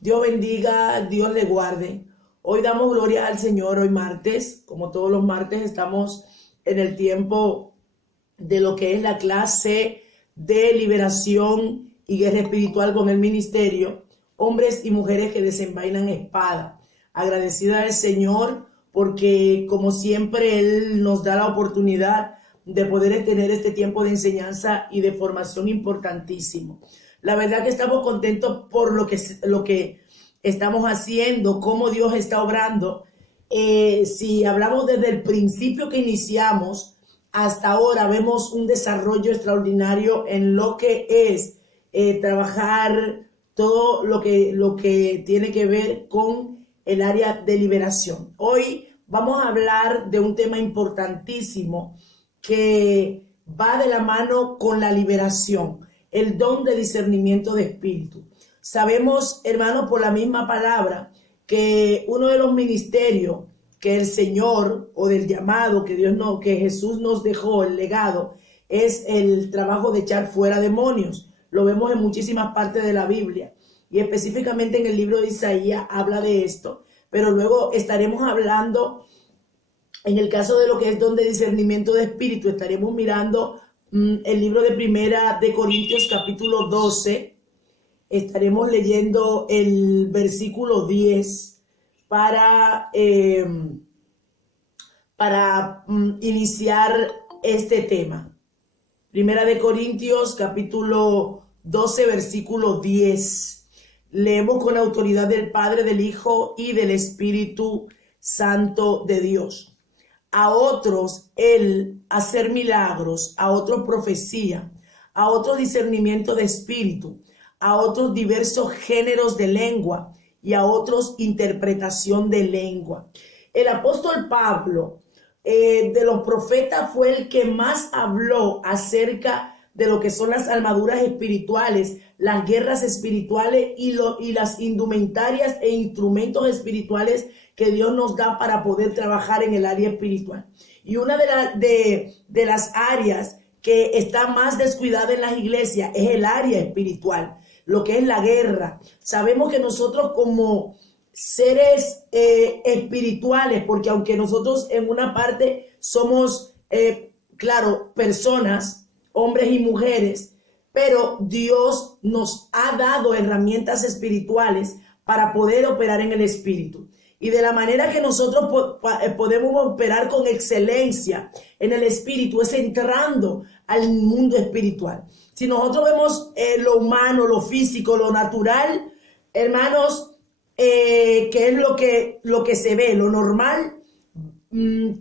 Dios bendiga, Dios le guarde. Hoy damos gloria al Señor, hoy martes, como todos los martes estamos en el tiempo de lo que es la clase de liberación y guerra espiritual con el ministerio, hombres y mujeres que desenvainan espada. Agradecida al Señor porque como siempre Él nos da la oportunidad de poder tener este tiempo de enseñanza y de formación importantísimo. La verdad que estamos contentos por lo que estamos haciendo, cómo Dios está obrando. Si hablamos desde el principio que iniciamos hasta ahora, vemos un desarrollo extraordinario en lo que es trabajar todo lo que tiene que ver con el área de liberación. Hoy vamos a hablar de un tema importantísimo que va de la mano con la liberación, el don de discernimiento de espíritu. Sabemos, hermanos, por la misma palabra, que uno de los ministerios que el Señor, o del llamado que Jesús nos dejó, el legado, es el trabajo de echar fuera demonios. Lo vemos en muchísimas partes de la Biblia, y específicamente en el libro de Isaías habla de esto, pero luego estaremos hablando, en el caso de lo que es don de discernimiento de espíritu, estaremos mirando el libro de Primera de Corintios capítulo 12, estaremos leyendo el versículo 10 para iniciar este tema. Primera de Corintios capítulo 12 versículo 10. Leemos con la autoridad del Padre, del Hijo y del Espíritu Santo de Dios. A otros Él hacer milagros, a otros profecía, a otros discernimiento de espíritu, a otros diversos géneros de lengua y a otros interpretación de lengua. El apóstol Pablo, de los profetas, fue el que más habló acerca de lo que son las armaduras espirituales, las guerras espirituales y las indumentarias e instrumentos espirituales que Dios nos da para poder trabajar en el área espiritual. Y una de las áreas que está más descuidada en las iglesias es el área espiritual, lo que es la guerra. Sabemos que nosotros como seres espirituales, porque aunque nosotros en una parte somos, claro, personas, hombres y mujeres, pero Dios nos ha dado herramientas espirituales para poder operar en el espíritu. Y de la manera que nosotros podemos operar con excelencia en el espíritu es entrando al mundo espiritual. Si nosotros vemos lo humano, lo físico, lo natural, hermanos, que es lo que se ve, lo normal,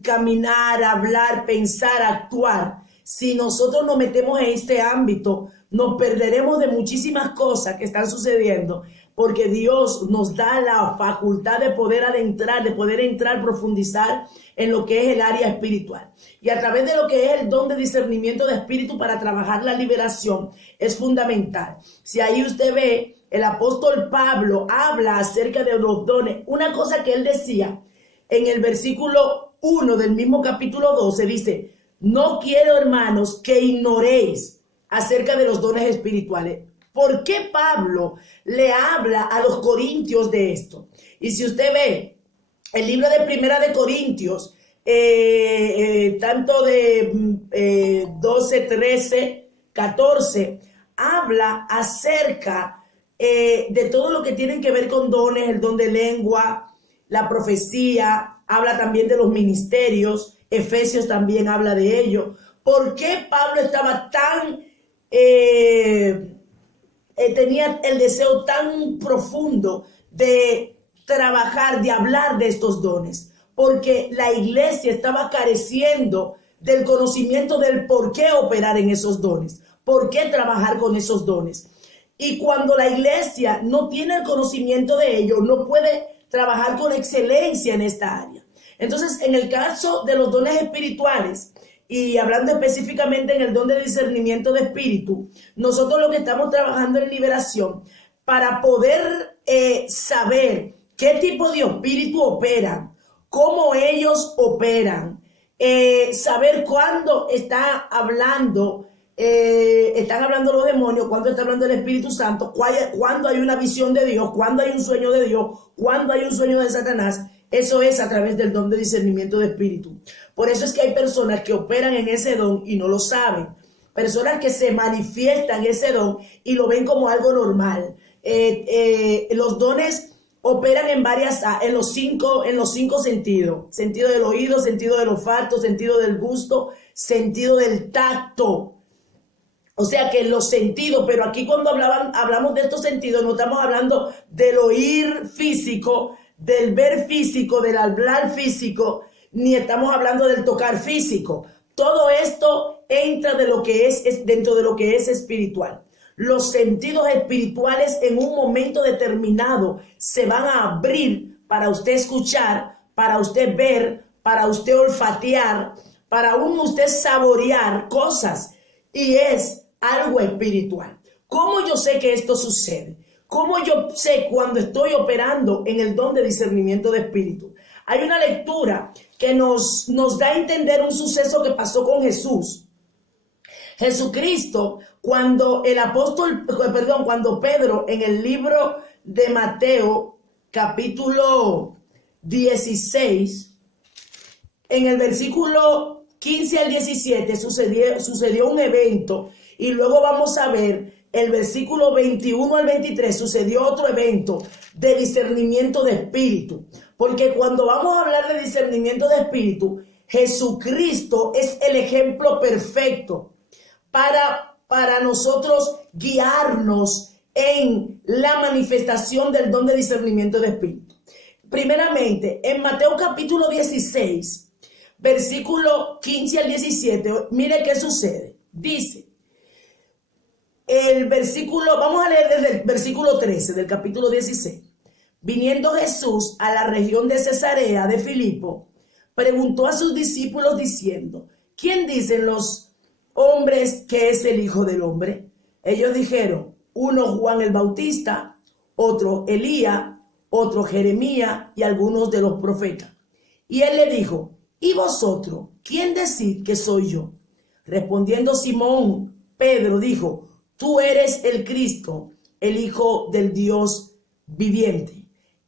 caminar, hablar, pensar, actuar. Si nosotros nos metemos en este ámbito, nos perderemos de muchísimas cosas que están sucediendo, porque Dios nos da la facultad de poder adentrar, de poder entrar, profundizar en lo que es el área espiritual. Y a través de lo que es el don de discernimiento de espíritu para trabajar la liberación es fundamental. Si ahí usted ve, el apóstol Pablo habla acerca de los dones. Una cosa que él decía en el versículo 1 del mismo capítulo 12, dice: no quiero, hermanos, que ignoréis acerca de los dones espirituales. ¿Por qué Pablo le habla a los corintios de esto? Y si usted ve el libro de Primera de Corintios, tanto de 12, 13, 14, habla acerca de todo lo que tiene que ver con dones, el don de lengua, la profecía, habla también de los ministerios. Efesios también habla de ello. ¿Por qué Pablo estaba tan tenía el deseo tan profundo de trabajar, de hablar de estos dones? Porque la iglesia estaba careciendo del conocimiento del por qué operar en esos dones, por qué trabajar con esos dones. Y cuando la iglesia no tiene el conocimiento de ello, no puede trabajar con excelencia en esta área. Entonces, en el caso de los dones espirituales, y hablando específicamente en el don de discernimiento de espíritu, nosotros lo que estamos trabajando en liberación, para poder saber qué tipo de espíritu operan, cómo ellos operan, saber cuándo está hablando están hablando los demonios, cuando está hablando el Espíritu Santo, cuando hay una visión de Dios, cuando hay un sueño de Dios, cuando hay un sueño de Satanás. Eso es a través del don de discernimiento de espíritu. Por eso es que hay personas que operan en ese don y no lo saben. Personas que se manifiestan ese don y lo ven como algo normal. Los dones operan en los cinco sentidos. Sentido del oído, sentido del olfato, sentido del gusto, sentido del tacto. O sea que los sentidos, pero aquí cuando hablamos de estos sentidos, no estamos hablando del oír físico, del ver físico, del hablar físico, ni estamos hablando del tocar físico. Todo esto entra dentro de lo que es espiritual. Los sentidos espirituales en un momento determinado se van a abrir para usted escuchar, para usted ver, para usted olfatear, para usted saborear cosas, y es algo espiritual. ¿Cómo yo sé que esto sucede? ¿Cómo yo sé cuando estoy operando en el don de discernimiento de espíritu? Hay una lectura que nos da a entender un suceso que pasó con Jesús. Jesucristo, cuando Pedro en el libro de Mateo, capítulo 16, en el versículo 15 al 17 sucedió un evento, y luego vamos a ver el versículo 21 al 23, sucedió otro evento de discernimiento de espíritu. Porque cuando vamos a hablar de discernimiento de espíritu, Jesucristo es el ejemplo perfecto para nosotros guiarnos en la manifestación del don de discernimiento de espíritu. Primeramente, en Mateo capítulo 16, versículo 15 al 17, mire qué sucede. Dice, vamos a leer desde el versículo 13 del capítulo 16. Viniendo Jesús a la región de Cesarea de Filipo, preguntó a sus discípulos diciendo, ¿quién dicen los hombres que es el Hijo del Hombre? Ellos dijeron, uno Juan el Bautista, otro Elías, otro Jeremías y algunos de los profetas. Y él le dijo, ¿y vosotros quién decís que soy yo? Respondiendo Simón Pedro dijo, tú eres el Cristo, el Hijo del Dios viviente.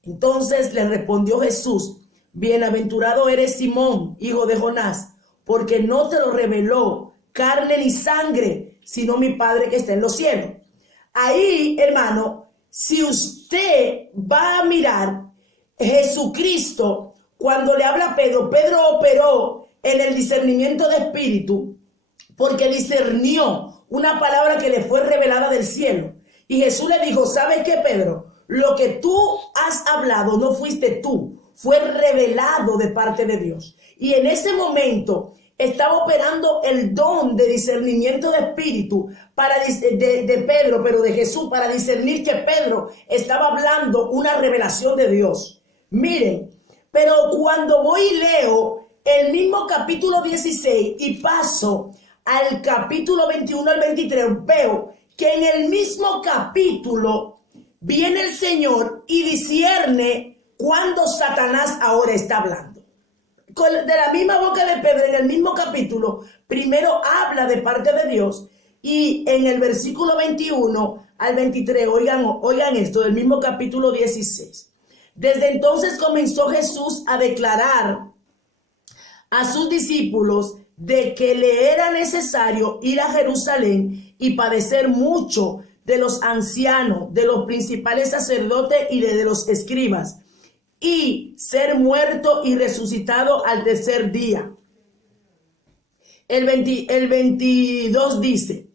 Entonces le respondió Jesús, bienaventurado eres Simón, hijo de Jonás, porque no te lo reveló carne ni sangre, sino mi Padre que está en los cielos. Ahí, hermano, si usted va a mirar Jesucristo, cuando le habla a Pedro, Pedro operó en el discernimiento de espíritu, porque discernió una palabra que le fue revelada del cielo. Y Jesús le dijo, ¿sabes qué, Pedro? Lo que tú has hablado no fuiste tú, fue revelado de parte de Dios. Y en ese momento estaba operando el don de discernimiento de espíritu de Pedro, pero de Jesús, para discernir que Pedro estaba hablando una revelación de Dios. Miren, pero cuando voy y leo el mismo capítulo 16 y paso al capítulo 21 al 23, veo que en el mismo capítulo viene el Señor y discierne cuando Satanás ahora está hablando. De la misma boca de Pedro, en el mismo capítulo, primero habla de parte de Dios, y en el versículo 21 al 23, oigan esto, del mismo capítulo 16. Desde entonces comenzó Jesús a declarar a sus discípulos de que le era necesario ir a Jerusalén y padecer mucho de los ancianos, de los principales sacerdotes y de los escribas, y ser muerto y resucitado al tercer día. El 22 dice,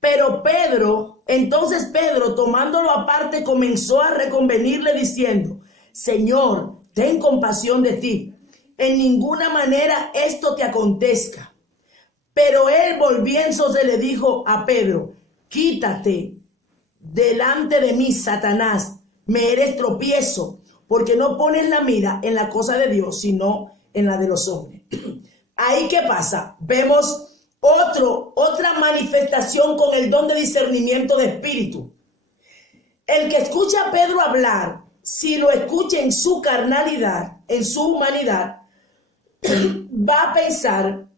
pero entonces Pedro, tomándolo aparte, comenzó a reconvenirle diciendo, Señor, ten compasión de ti, en ninguna manera esto te acontezca. Pero él volviéndose le dijo a Pedro, quítate delante de mí, Satanás, me eres tropiezo, porque no pones la mira en la cosa de Dios, sino en la de los hombres. Ahí, ¿qué pasa? Vemos otra manifestación con el don de discernimiento de espíritu. El que escucha a Pedro hablar, si lo escucha en su carnalidad, en su humanidad, va a pensar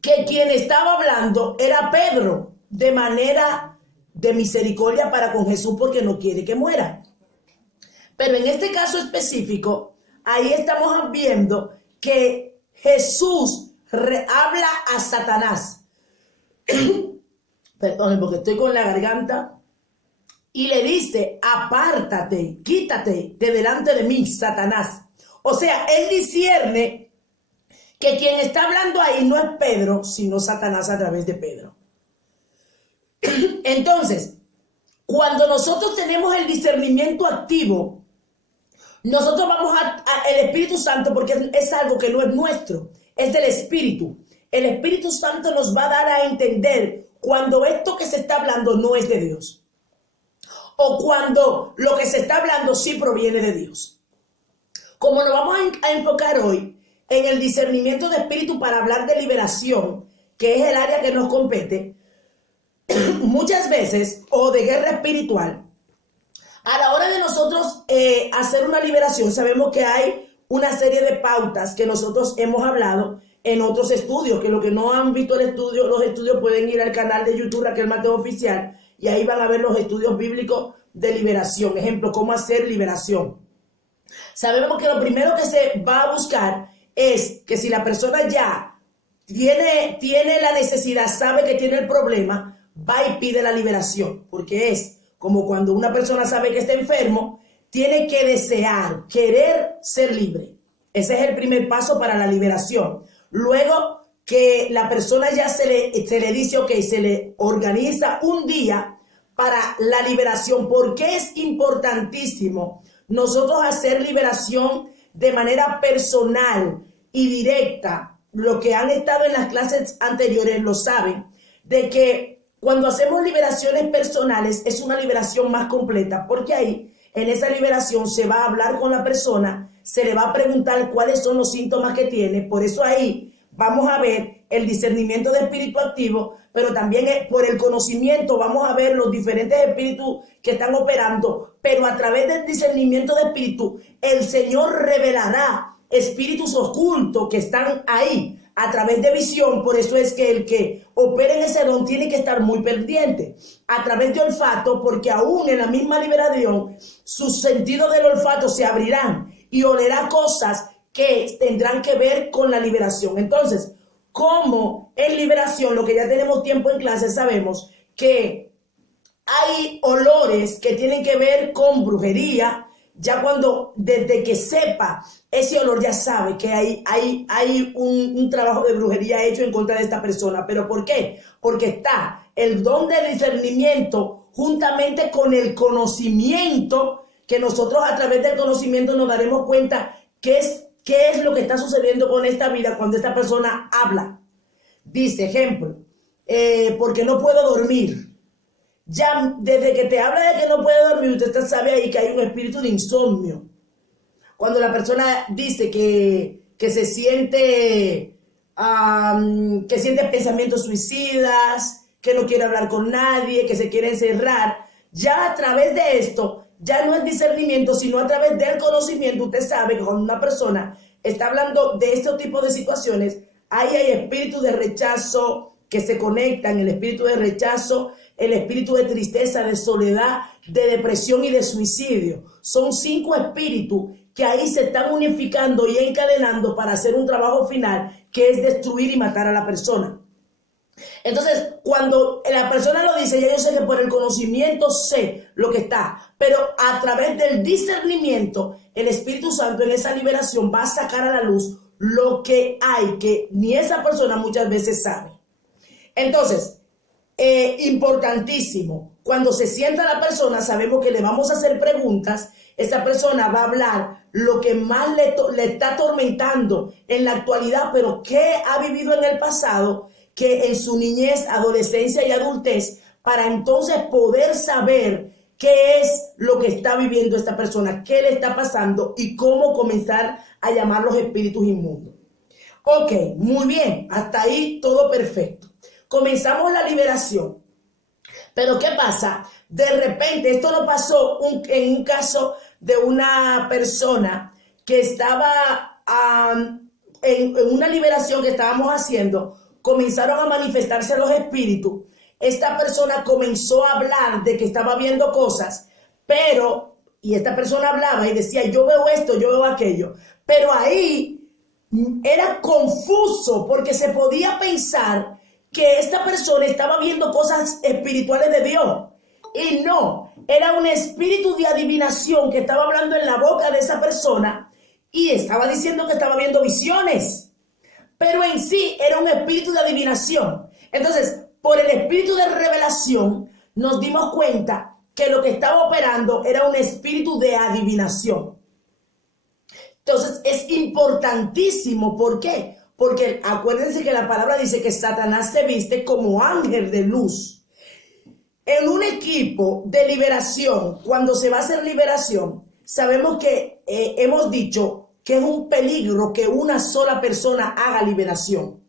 que quien estaba hablando era Pedro, de manera de misericordia para con Jesús, porque no quiere que muera. Pero en este caso específico, ahí estamos viendo que Jesús habla a Satanás. Perdón, porque estoy con la garganta. Y le dice: apártate, quítate de delante de mí, Satanás. O sea, él discierne que quien está hablando ahí no es Pedro, sino Satanás a través de Pedro. Entonces, cuando nosotros tenemos el discernimiento activo, nosotros vamos al Espíritu Santo, porque es algo que no es nuestro, es del Espíritu. El Espíritu Santo nos va a dar a entender cuando esto que se está hablando no es de Dios, o cuando lo que se está hablando sí proviene de Dios. Como nos vamos a enfocar hoy en el discernimiento de espíritu para hablar de liberación, que es el área que nos compete, muchas veces, o de guerra espiritual, a la hora de nosotros hacer una liberación, sabemos que hay una serie de pautas que nosotros hemos hablado en otros estudios, que los que no han visto el estudio, los estudios pueden ir al canal de YouTube Raquel Mateo Oficial, y ahí van a ver los estudios bíblicos de liberación. Ejemplo, cómo hacer liberación. Sabemos que lo primero que se va a buscar es que si la persona ya tiene la necesidad, sabe que tiene el problema, va y pide la liberación, porque es como cuando una persona sabe que está enfermo, tiene que desear, querer ser libre. Ese es el primer paso para la liberación. Luego que la persona ya se le dice, ok, se le organiza un día para la liberación. ¿Por qué es importantísimo nosotros hacer liberación de manera personal y directa? Los que han estado en las clases anteriores lo saben, de que cuando hacemos liberaciones personales es una liberación más completa, porque ahí en esa liberación se va a hablar con la persona, se le va a preguntar cuáles son los síntomas que tiene. Por eso ahí vamos a ver el discernimiento de espíritu activo, pero también por el conocimiento vamos a ver los diferentes espíritus que están operando, pero a través del discernimiento de espíritu el Señor revelará espíritus ocultos que están ahí a través de visión. Por eso es que el que opera en ese don tiene que estar muy pendiente. A través de olfato, porque aún en la misma liberación sus sentidos del olfato se abrirán y olerá cosas que tendrán que ver con la liberación. Entonces, como en liberación, lo que ya tenemos tiempo en clase, sabemos que hay olores que tienen que ver con brujería. Ya cuando, desde que sepa ese olor, ya sabe que hay un trabajo de brujería hecho en contra de esta persona. ¿Pero por qué? Porque está el don de discernimiento juntamente con el conocimiento, que nosotros a través del conocimiento nos daremos cuenta qué es lo que está sucediendo con esta vida cuando esta persona habla. Dice, ejemplo, porque no puedo dormir. Ya desde que te habla de que no puede dormir, usted sabe ahí que hay un espíritu de insomnio. Cuando la persona dice que se siente, que siente pensamientos suicidas, que no quiere hablar con nadie, que se quiere encerrar, ya a través de esto, ya no es discernimiento, sino a través del conocimiento. Usted sabe que cuando una persona está hablando de este tipo de situaciones, ahí hay espíritus de rechazo que se conectan, el espíritu de rechazo, el espíritu de tristeza, de soledad, de depresión y de suicidio. Son 5 espíritus que ahí se están unificando y encadenando para hacer un trabajo final, que es destruir y matar a la persona. Entonces, cuando la persona lo dice, ya yo sé que por el conocimiento sé lo que está, pero a través del discernimiento, el Espíritu Santo en esa liberación va a sacar a la luz lo que hay, que ni esa persona muchas veces sabe. Entonces, importantísimo, cuando se sienta la persona, sabemos que le vamos a hacer preguntas. Esa persona va a hablar lo que más le está atormentando en la actualidad, pero que ha vivido en el pasado, que en su niñez, adolescencia y adultez, para entonces poder saber qué es lo que está viviendo esta persona, qué le está pasando y cómo comenzar a llamar los espíritus inmundos. Ok, muy bien, hasta ahí todo perfecto. Comenzamos la liberación. Pero ¿qué pasa? De repente, esto no pasó en un caso de una persona que estaba en una liberación que estábamos haciendo comenzaron a manifestarse los espíritus, esta persona comenzó a hablar de que estaba viendo cosas, y esta persona hablaba y decía, yo veo esto, yo veo aquello, pero ahí era confuso porque se podía pensar que esta persona estaba viendo cosas espirituales de Dios. Y no, era un espíritu de adivinación que estaba hablando en la boca de esa persona y estaba diciendo que estaba viendo visiones. Pero en sí era un espíritu de adivinación. Entonces, por el espíritu de revelación, nos dimos cuenta que lo que estaba operando era un espíritu de adivinación. Entonces, es importantísimo. ¿Por qué? Porque acuérdense que la palabra dice que Satanás se viste como ángel de luz. En un equipo de liberación, cuando se va a hacer liberación, sabemos que hemos dicho que es un peligro que una sola persona haga liberación.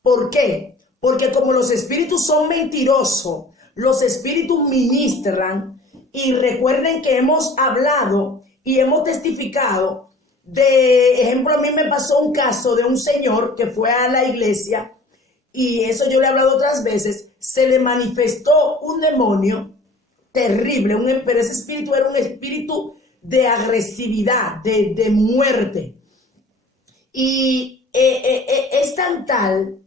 ¿Por qué? Porque como los espíritus son mentirosos, los espíritus ministran, y recuerden que hemos hablado y hemos testificado de, ejemplo, a mí me pasó un caso de un señor que fue a la iglesia, y eso yo le he hablado otras veces, se le manifestó un demonio terrible, pero ese espíritu era un espíritu de agresividad, de muerte. Y es tan tal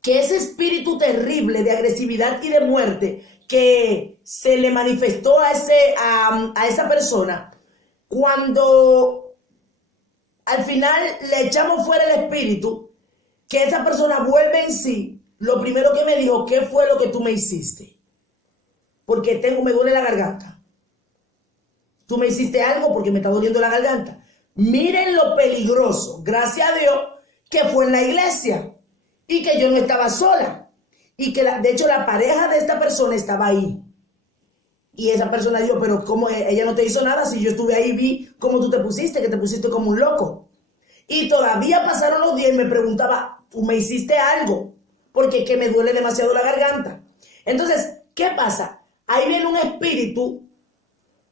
que ese espíritu terrible de agresividad y de muerte que se le manifestó a esa persona, cuando al final le echamos fuera el espíritu, que esa persona vuelve en sí, lo primero que me dijo, ¿qué fue lo que tú me hiciste? Porque me duele la garganta. Tú me hiciste algo porque me está doliendo la garganta. Miren lo peligroso, gracias a Dios, que fue en la iglesia y que yo no estaba sola. Y que de hecho la pareja de esta persona estaba ahí. Y esa persona dijo, pero ¿cómo? Ella no te hizo nada, si yo estuve ahí, vi cómo tú te pusiste, que te pusiste como un loco. Y todavía pasaron los días y me preguntaba, tú me hiciste algo, porque que me duele demasiado la garganta. Entonces, ¿qué pasa? Ahí viene un espíritu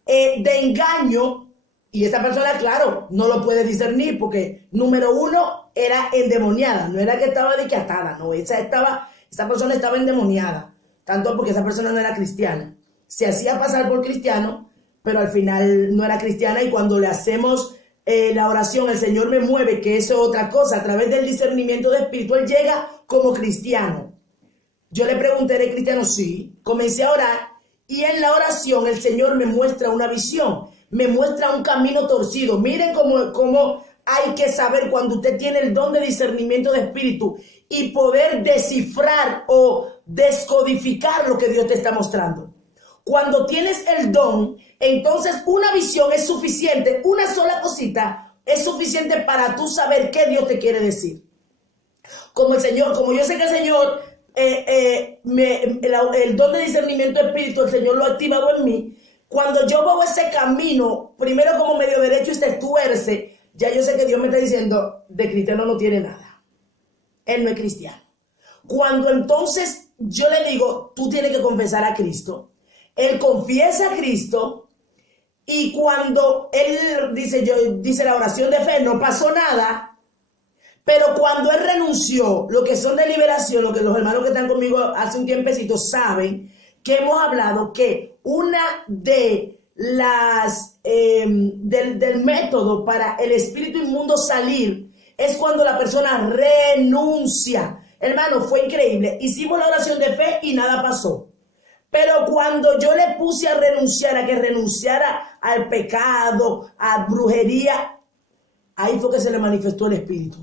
de engaño, y esta persona, claro, no lo puede discernir, porque número uno, era endemoniada, no era que estaba de que atada, no, esa persona estaba endemoniada, tanto porque esa persona no era cristiana, se hacía pasar por cristiano, pero al final no era cristiana, y cuando le hacemos la oración, el Señor me mueve, que eso es otra cosa, a través del discernimiento de espíritu, él llega como cristiano. Yo le pregunté, ¿eres cristiano? Sí. Comencé a orar, y en la oración el Señor me muestra una visión, me muestra un camino torcido. Miren cómo hay que saber cuando usted tiene el don de discernimiento de espíritu y poder descifrar o descodificar lo que Dios te está mostrando. Cuando tienes el don, entonces una visión es suficiente, una sola cosita es suficiente para tú saber qué Dios te quiere decir. Como yo sé que el Señor, el don de discernimiento de espíritu, el Señor lo ha activado en mí. Cuando yo veo ese camino, primero como medio derecho y se tuerce, ya yo sé que Dios me está diciendo, de cristiano no tiene nada. Él no es cristiano. Cuando entonces yo le digo, tú tienes que confesar a Cristo, él confiesa a Cristo, y cuando él dice la oración de fe, no pasó nada. Pero cuando él renunció, lo que son de liberación, lo que los hermanos que están conmigo hace un tiempecito saben, que hemos hablado que una de las del método para el espíritu inmundo salir es cuando la persona renuncia. Hermano, fue increíble. Hicimos la oración de fe y nada pasó. Pero cuando yo le puse a renunciar, a que renunciara al pecado, a brujería, ahí fue que se le manifestó el espíritu.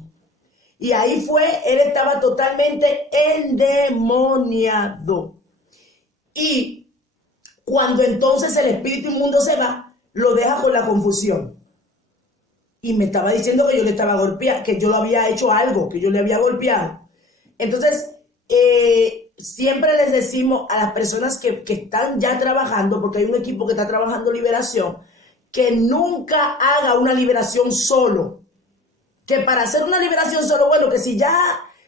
Y ahí él estaba totalmente endemoniado. Y cuando entonces el espíritu inmundo se va, lo deja con la confusión. Y me estaba diciendo que yo le estaba golpeando, que yo lo había hecho algo, que yo le había golpeado. Entonces, siempre les decimos a las personas que están ya trabajando, porque hay un equipo que está trabajando liberación, que nunca haga una liberación solo. Que para hacer una liberación solo, bueno, que si ya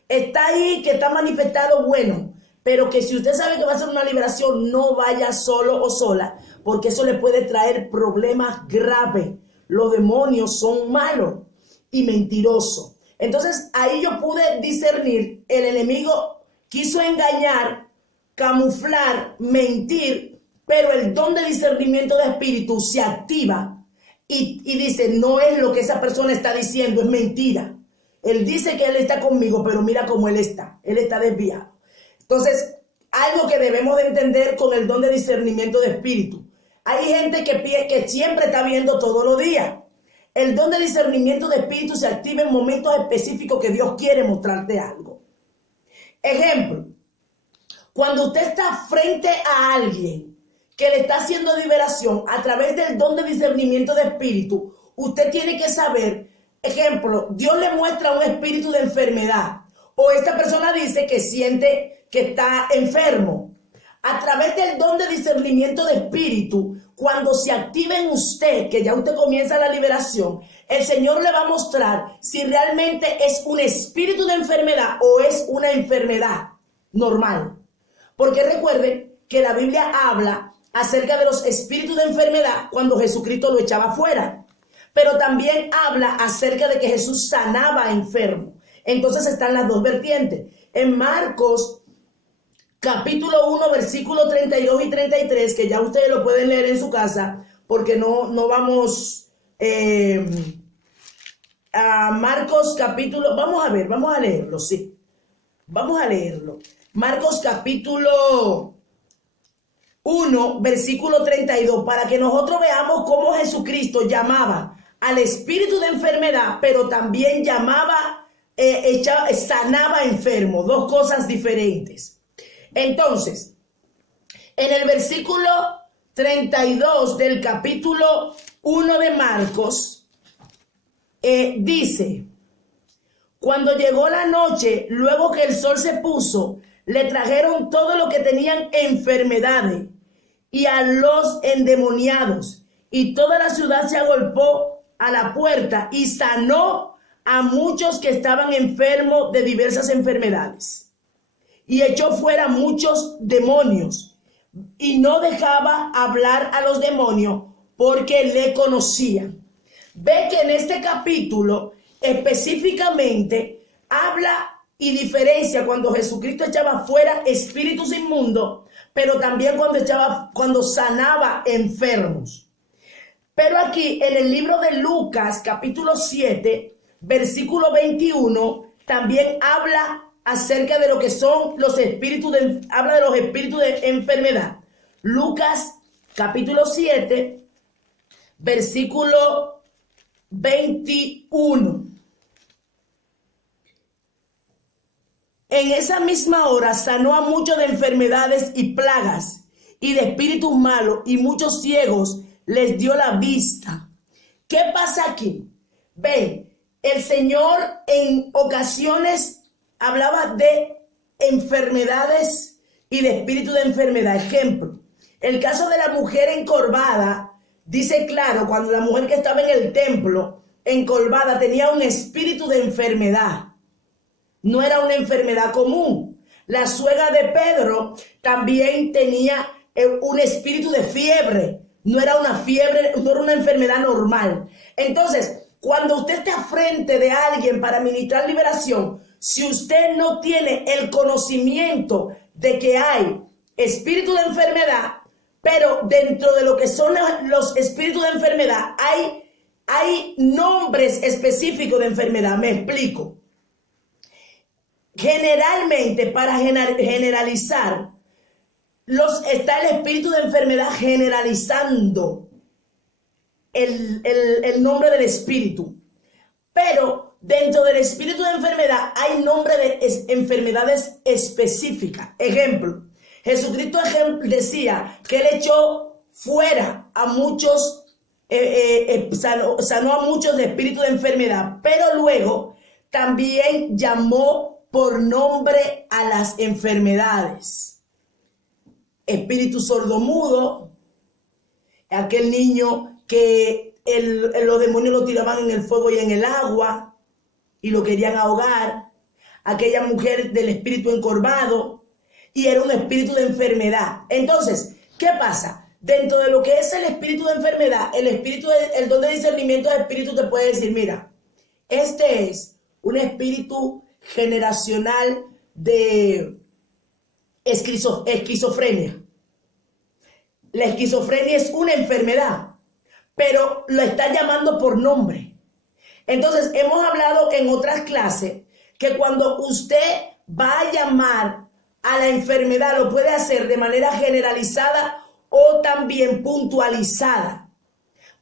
está ahí, que está manifestado, bueno, pero que si usted sabe que va a hacer una liberación, no vaya solo o sola, porque eso le puede traer problemas graves. Los demonios son malos y mentirosos. Entonces ahí yo pude discernir, el enemigo quiso engañar, camuflar, mentir, pero el don de discernimiento de espíritu se activa y dice, no es lo que esa persona está diciendo, es mentira. Él dice que él está conmigo, pero mira cómo él está desviado. Entonces, algo que debemos de entender con el don de discernimiento de espíritu. Hay gente que siempre está viendo todos los días. El don de discernimiento de espíritu se activa en momentos específicos que Dios quiere mostrarte algo. Ejemplo, cuando usted está frente a alguien que le está haciendo liberación a través del don de discernimiento de espíritu, usted tiene que saber, ejemplo, Dios le muestra un espíritu de enfermedad o esta persona dice que siente que está enfermo. A través del don de discernimiento de espíritu, cuando se activa en usted, que ya usted comienza la liberación, el Señor le va a mostrar si realmente es un espíritu de enfermedad o es una enfermedad normal. Porque recuerden que la Biblia habla acerca de los espíritus de enfermedad cuando Jesucristo lo echaba fuera. Pero también habla acerca de que Jesús sanaba a enfermos. Entonces están las dos vertientes. En Marcos capítulo 1, versículo 32 y 33, que ya ustedes lo pueden leer en su casa, porque no vamos a Marcos capítulo, vamos a leerlo, sí. Vamos a leerlo. Marcos capítulo 1, versículo 32, para que nosotros veamos cómo Jesucristo llamaba al espíritu de enfermedad, pero también sanaba enfermo, dos cosas diferentes. Entonces, en el versículo 32 del capítulo 1 de Marcos, dice, cuando llegó la noche, luego que el sol se puso, le trajeron todo lo que tenían enfermedades y a los endemoniados, y toda la ciudad se agolpó a la puerta y sanó a muchos que estaban enfermos de diversas enfermedades. Y echó fuera muchos demonios y no dejaba hablar a los demonios porque le conocían. Ve que en este capítulo específicamente habla y diferencia cuando Jesucristo echaba fuera espíritus inmundos, pero también cuando sanaba enfermos. Pero aquí en el libro de Lucas capítulo 7, versículo 21, también habla acerca de lo que son los espíritus habla de los espíritus de enfermedad. Lucas capítulo 7, versículo 21. En esa misma hora sanó a muchos de enfermedades y plagas y de espíritus malos, y muchos ciegos les dio la vista. ¿Qué pasa aquí? Ven, el Señor en ocasiones hablaba de enfermedades y de espíritu de enfermedad. Ejemplo, el caso de la mujer encorvada, dice claro, cuando la mujer que estaba en el templo, encorvada, tenía un espíritu de enfermedad. No era una enfermedad común. La suegra de Pedro también tenía un espíritu de fiebre. No era una fiebre, no era una enfermedad normal. Entonces, cuando usted está frente de alguien para ministrar liberación, si usted no tiene el conocimiento de que hay espíritu de enfermedad, pero dentro de lo que son los espíritus de enfermedad, hay nombres específicos de enfermedad. Me explico. Generalmente, para generalizar, está el espíritu de enfermedad generalizando el nombre del espíritu. Pero dentro del espíritu de enfermedad hay nombre de enfermedades específicas. Ejemplo, Jesucristo decía que él echó fuera a muchos, sanó a muchos de espíritu de enfermedad, pero luego también llamó por nombre a las enfermedades. Espíritu sordomudo, aquel niño que los demonios lo tiraban en el fuego y en el agua y lo querían ahogar, aquella mujer del espíritu encorvado, y era un espíritu de enfermedad. Entonces, ¿qué pasa? Dentro de lo que es el espíritu de enfermedad, el don de discernimiento de espíritu te puede decir, mira, este es un espíritu generacional de esquizofrenia. La esquizofrenia es una enfermedad, pero lo está llamando por nombre. Entonces, hemos hablado en otras clases que cuando usted va a llamar a la enfermedad, lo puede hacer de manera generalizada o también puntualizada.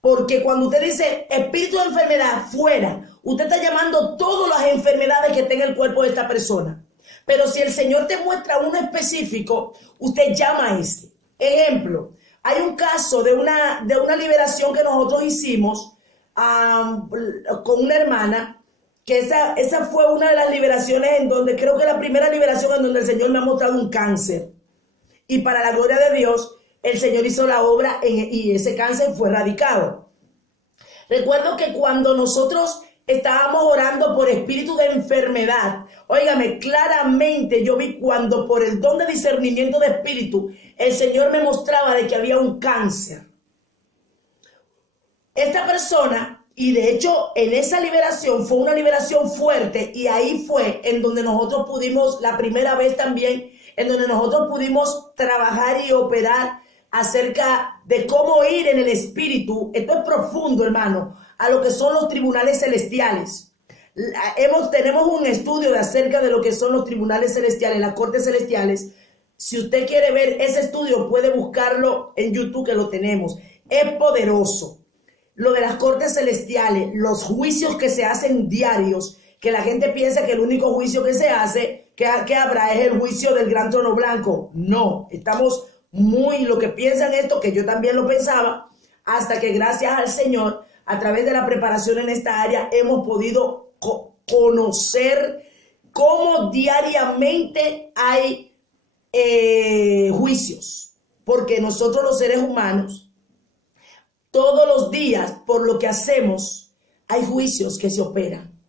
Porque cuando usted dice espíritu de enfermedad fuera, usted está llamando todas las enfermedades que tenga el cuerpo de esta persona. Pero si el Señor te muestra uno específico, usted llama a este. Ejemplo, hay un caso de una liberación que nosotros hicimos con una hermana, que esa fue una de las liberaciones en donde, creo que la primera liberación en donde el Señor me ha mostrado un cáncer. Y para la gloria de Dios, el Señor hizo la obra y ese cáncer fue erradicado. Recuerdo que cuando nosotros estábamos orando por espíritu de enfermedad, óigame, claramente yo vi cuando por el don de discernimiento de espíritu, el Señor me mostraba de que había un cáncer. Esta persona, y de hecho en esa liberación fue una liberación fuerte, y ahí fue en donde nosotros pudimos, la primera vez también, en donde nosotros pudimos trabajar y operar acerca de cómo ir en el espíritu. Esto es profundo, hermano, a lo que son los tribunales celestiales. Tenemos un estudio de acerca de lo que son los tribunales celestiales, las cortes celestiales. Si usted quiere ver ese estudio, puede buscarlo en YouTube, que lo tenemos. Es poderoso. Lo de las cortes celestiales, los juicios que se hacen diarios, que la gente piensa que el único juicio que se hace, que habrá, es el juicio del gran trono blanco. No, estamos lo que piensan esto, que yo también lo pensaba, hasta que gracias al Señor, a través de la preparación en esta área, hemos podido conocer cómo diariamente hay juicios. Porque nosotros los seres humanos, todos los días, por lo que hacemos, hay juicios que se operan.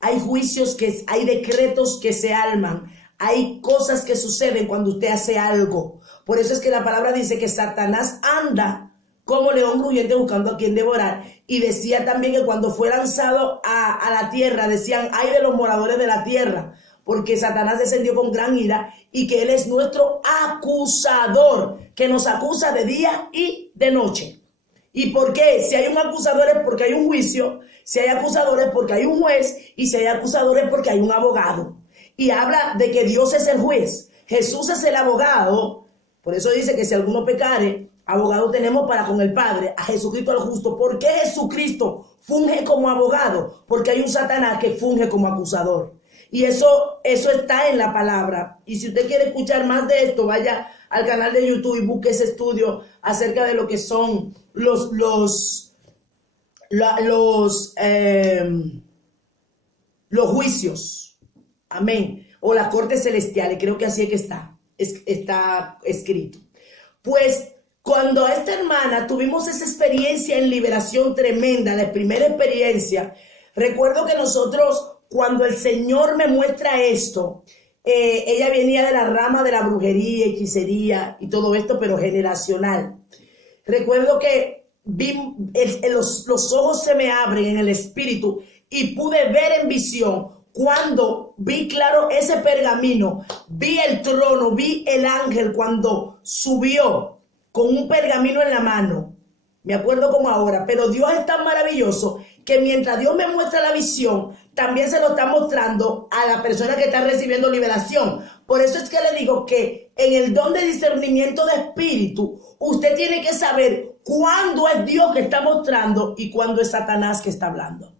Hay juicios hay decretos que se alman. Hay cosas que suceden cuando usted hace algo. Por eso es que la palabra dice que Satanás anda como león rugiente buscando a quien devorar. Y decía también que cuando fue lanzado a la tierra, decían, ay de los moradores de la tierra, porque Satanás descendió con gran ira y que él es nuestro acusador, que nos acusa de día y de noche. ¿Y por qué? Si hay un acusador es porque hay un juicio, si hay acusadores porque hay un juez, y si hay acusadores porque hay un abogado. Y habla de que Dios es el juez, Jesús es el abogado. Por eso dice que si alguno pecare, abogado tenemos para con el Padre, a Jesucristo el justo. ¿Por qué Jesucristo funge como abogado? Porque hay un Satanás que funge como acusador. Y eso está en la palabra. Y si usted quiere escuchar más de esto, vaya al canal de YouTube y busque ese estudio acerca de lo que son los juicios. Amén. O las cortes celestiales. Creo que así es que está escrito. Pues cuando a esta hermana tuvimos esa experiencia en liberación tremenda, la primera experiencia, recuerdo que nosotros, cuando el Señor me muestra esto, ella venía de la rama de la brujería, hechicería y todo esto, pero generacional. Recuerdo que los ojos se me abren en el espíritu y pude ver en visión. Cuando vi claro ese pergamino, vi el trono, vi el ángel cuando subió con un pergamino en la mano. Me acuerdo como ahora, pero Dios es tan maravilloso que mientras Dios me muestra la visión, también se lo está mostrando a la persona que está recibiendo liberación. Por eso es que le digo que en el don de discernimiento de espíritu, usted tiene que saber cuándo es Dios que está mostrando y cuándo es Satanás que está hablando.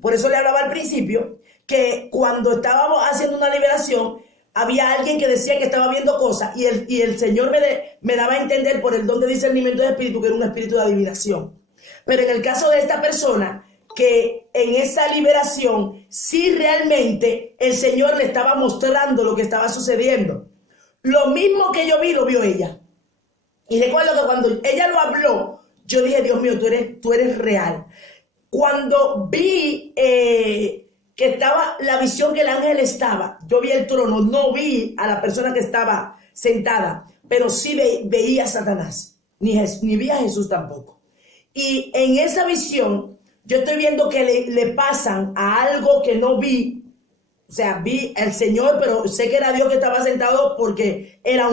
Por eso le hablaba al principio que cuando estábamos haciendo una liberación, había alguien que decía que estaba viendo cosas y el Señor me daba a entender por el don de discernimiento de espíritu que era un espíritu de adivinación. Pero en el caso de esta persona, que en esa liberación sí realmente el Señor le estaba mostrando lo que estaba sucediendo. Lo mismo que yo vi, lo vio ella. Y recuerdo que cuando ella lo habló, yo dije, Dios mío, tú eres real. Cuando vi que estaba la visión que el ángel estaba, yo vi el trono, no vi a la persona que estaba sentada, pero sí veía a Satanás, ni vi a Jesús tampoco. Y en esa visión yo estoy viendo que le pasan a algo que no vi. O sea, vi al Señor, pero sé que era Dios que estaba sentado porque era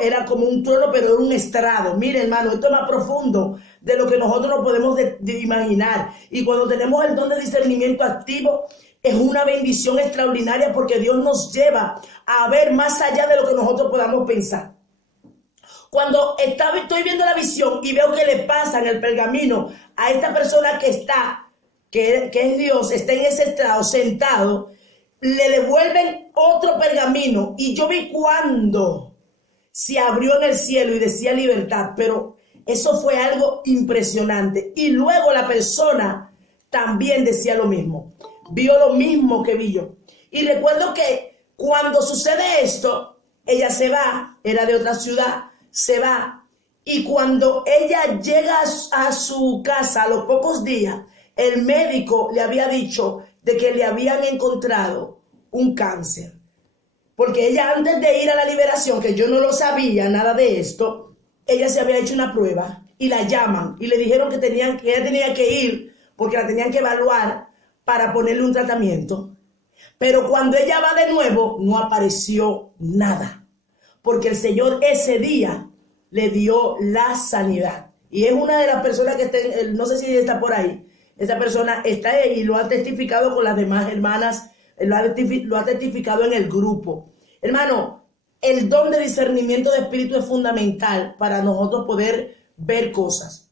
era como un trono, pero era un estrado. Mire, hermano, esto es más profundo de lo que nosotros nos podemos de imaginar. Y cuando tenemos el don de discernimiento activo, es una bendición extraordinaria porque Dios nos lleva a ver más allá de lo que nosotros podamos pensar. Cuando estoy viendo la visión y veo que le pasan el pergamino a esta persona que es Dios, está en ese estrado sentado, le devuelven otro pergamino y yo vi cuando se abrió en el cielo y decía libertad, pero eso fue algo impresionante. Y luego la persona también decía lo mismo, vio lo mismo que vi yo. Y recuerdo que cuando sucede esto, ella se va, era de otra ciudad, se va, y cuando ella llega a su casa a los pocos días, el médico le había dicho de que le habían encontrado un cáncer. Porque ella, antes de ir a la liberación, que yo no lo sabía nada de esto, ella se había hecho una prueba y la llaman y le dijeron que ella tenía que ir porque la tenían que evaluar para ponerle un tratamiento. Pero cuando ella va de nuevo, no apareció nada, porque el Señor ese día le dio la sanidad. Y es una de las personas que está, no sé si está por ahí, esa persona está ahí y lo ha testificado con las demás hermanas, lo ha testificado en el grupo. Hermano, el don de discernimiento de espíritu es fundamental para nosotros poder ver cosas.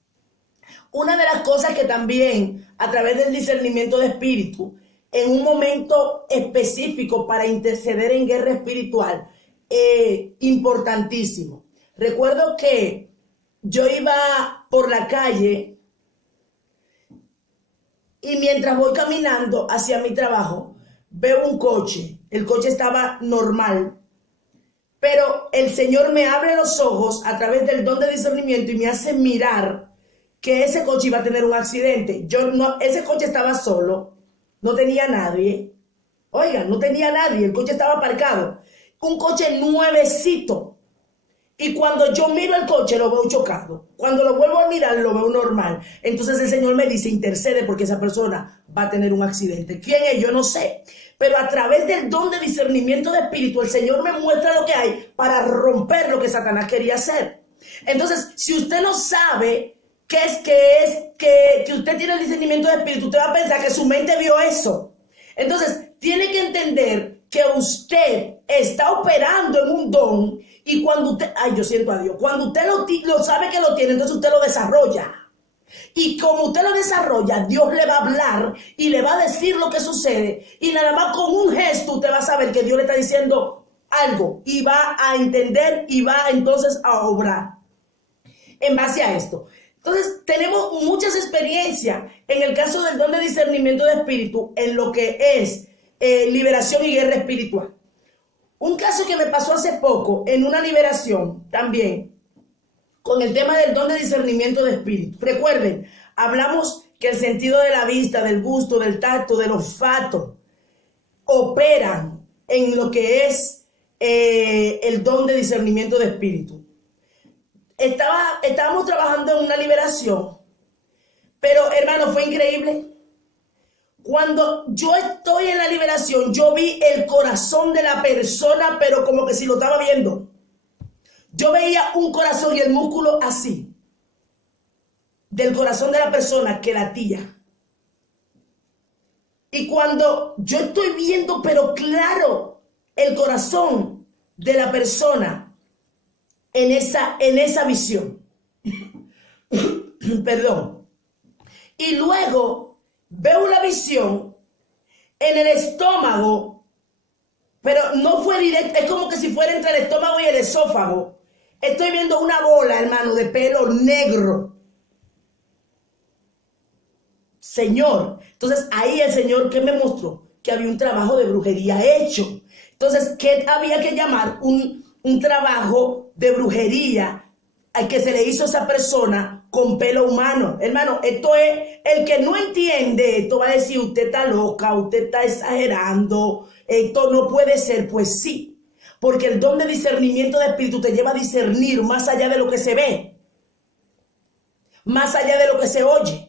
Una de las cosas que también, a través del discernimiento de espíritu, en un momento específico para interceder en guerra espiritual, importantísimo. Recuerdo que yo iba por la calle y mientras voy caminando hacia mi trabajo, veo un coche. El coche estaba normal, pero el Señor me abre los ojos a través del don de discernimiento y me hace mirar que ese coche iba a tener un accidente. Ese coche estaba solo, no tenía nadie. Oigan, no tenía nadie, el coche estaba aparcado. Un coche nuevecito. Y cuando yo miro el coche lo veo chocado. Cuando lo vuelvo a mirar lo veo normal. Entonces el Señor me dice, intercede porque esa persona va a tener un accidente. ¿Quién es? Yo no sé. Pero a través del don de discernimiento de espíritu, el Señor me muestra lo que hay para romper lo que Satanás quería hacer. Entonces, si usted no sabe que usted tiene el discernimiento de espíritu, usted va a pensar que su mente vio eso. Entonces, tiene que entender que usted está operando en un don. Y cuando usted, yo siento a Dios, cuando usted lo sabe que lo tiene, entonces usted lo desarrolla. Y como usted lo desarrolla, Dios le va a hablar y le va a decir lo que sucede. Y nada más con un gesto usted va a saber que Dios le está diciendo algo. Y va a entender y va entonces a obrar en base a esto. Entonces tenemos muchas experiencias en el caso del don de discernimiento de espíritu en lo que es liberación y guerra espiritual. Un caso que me pasó hace poco en una liberación también con el tema del don de discernimiento de espíritu. Recuerden, hablamos que el sentido de la vista, del gusto, del tacto, del olfato operan en lo que es el don de discernimiento de espíritu. Estábamos trabajando en una liberación, pero hermano, fue increíble. Cuando yo estoy en la liberación, yo vi el corazón de la persona, pero como que si lo estaba viendo. Yo veía un corazón y el músculo así, del corazón de la persona que latía. Y cuando yo estoy viendo, pero claro, el corazón de la persona en esa visión. Perdón. Y luego veo una visión en el estómago, pero no fue directo, es como que si fuera entre el estómago y el esófago. Estoy viendo una bola, hermano, de pelo negro. Señor. Entonces ahí el Señor, ¿qué me mostró? Que había un trabajo de brujería hecho. Entonces, ¿qué había que llamar? Un trabajo de brujería al que se le hizo a esa persona con pelo humano. Hermano, esto es, el que no entiende esto va a decir, usted está loca, usted está exagerando, esto no puede ser. Pues sí, porque el don de discernimiento de espíritu te lleva a discernir más allá de lo que se ve, más allá de lo que se oye.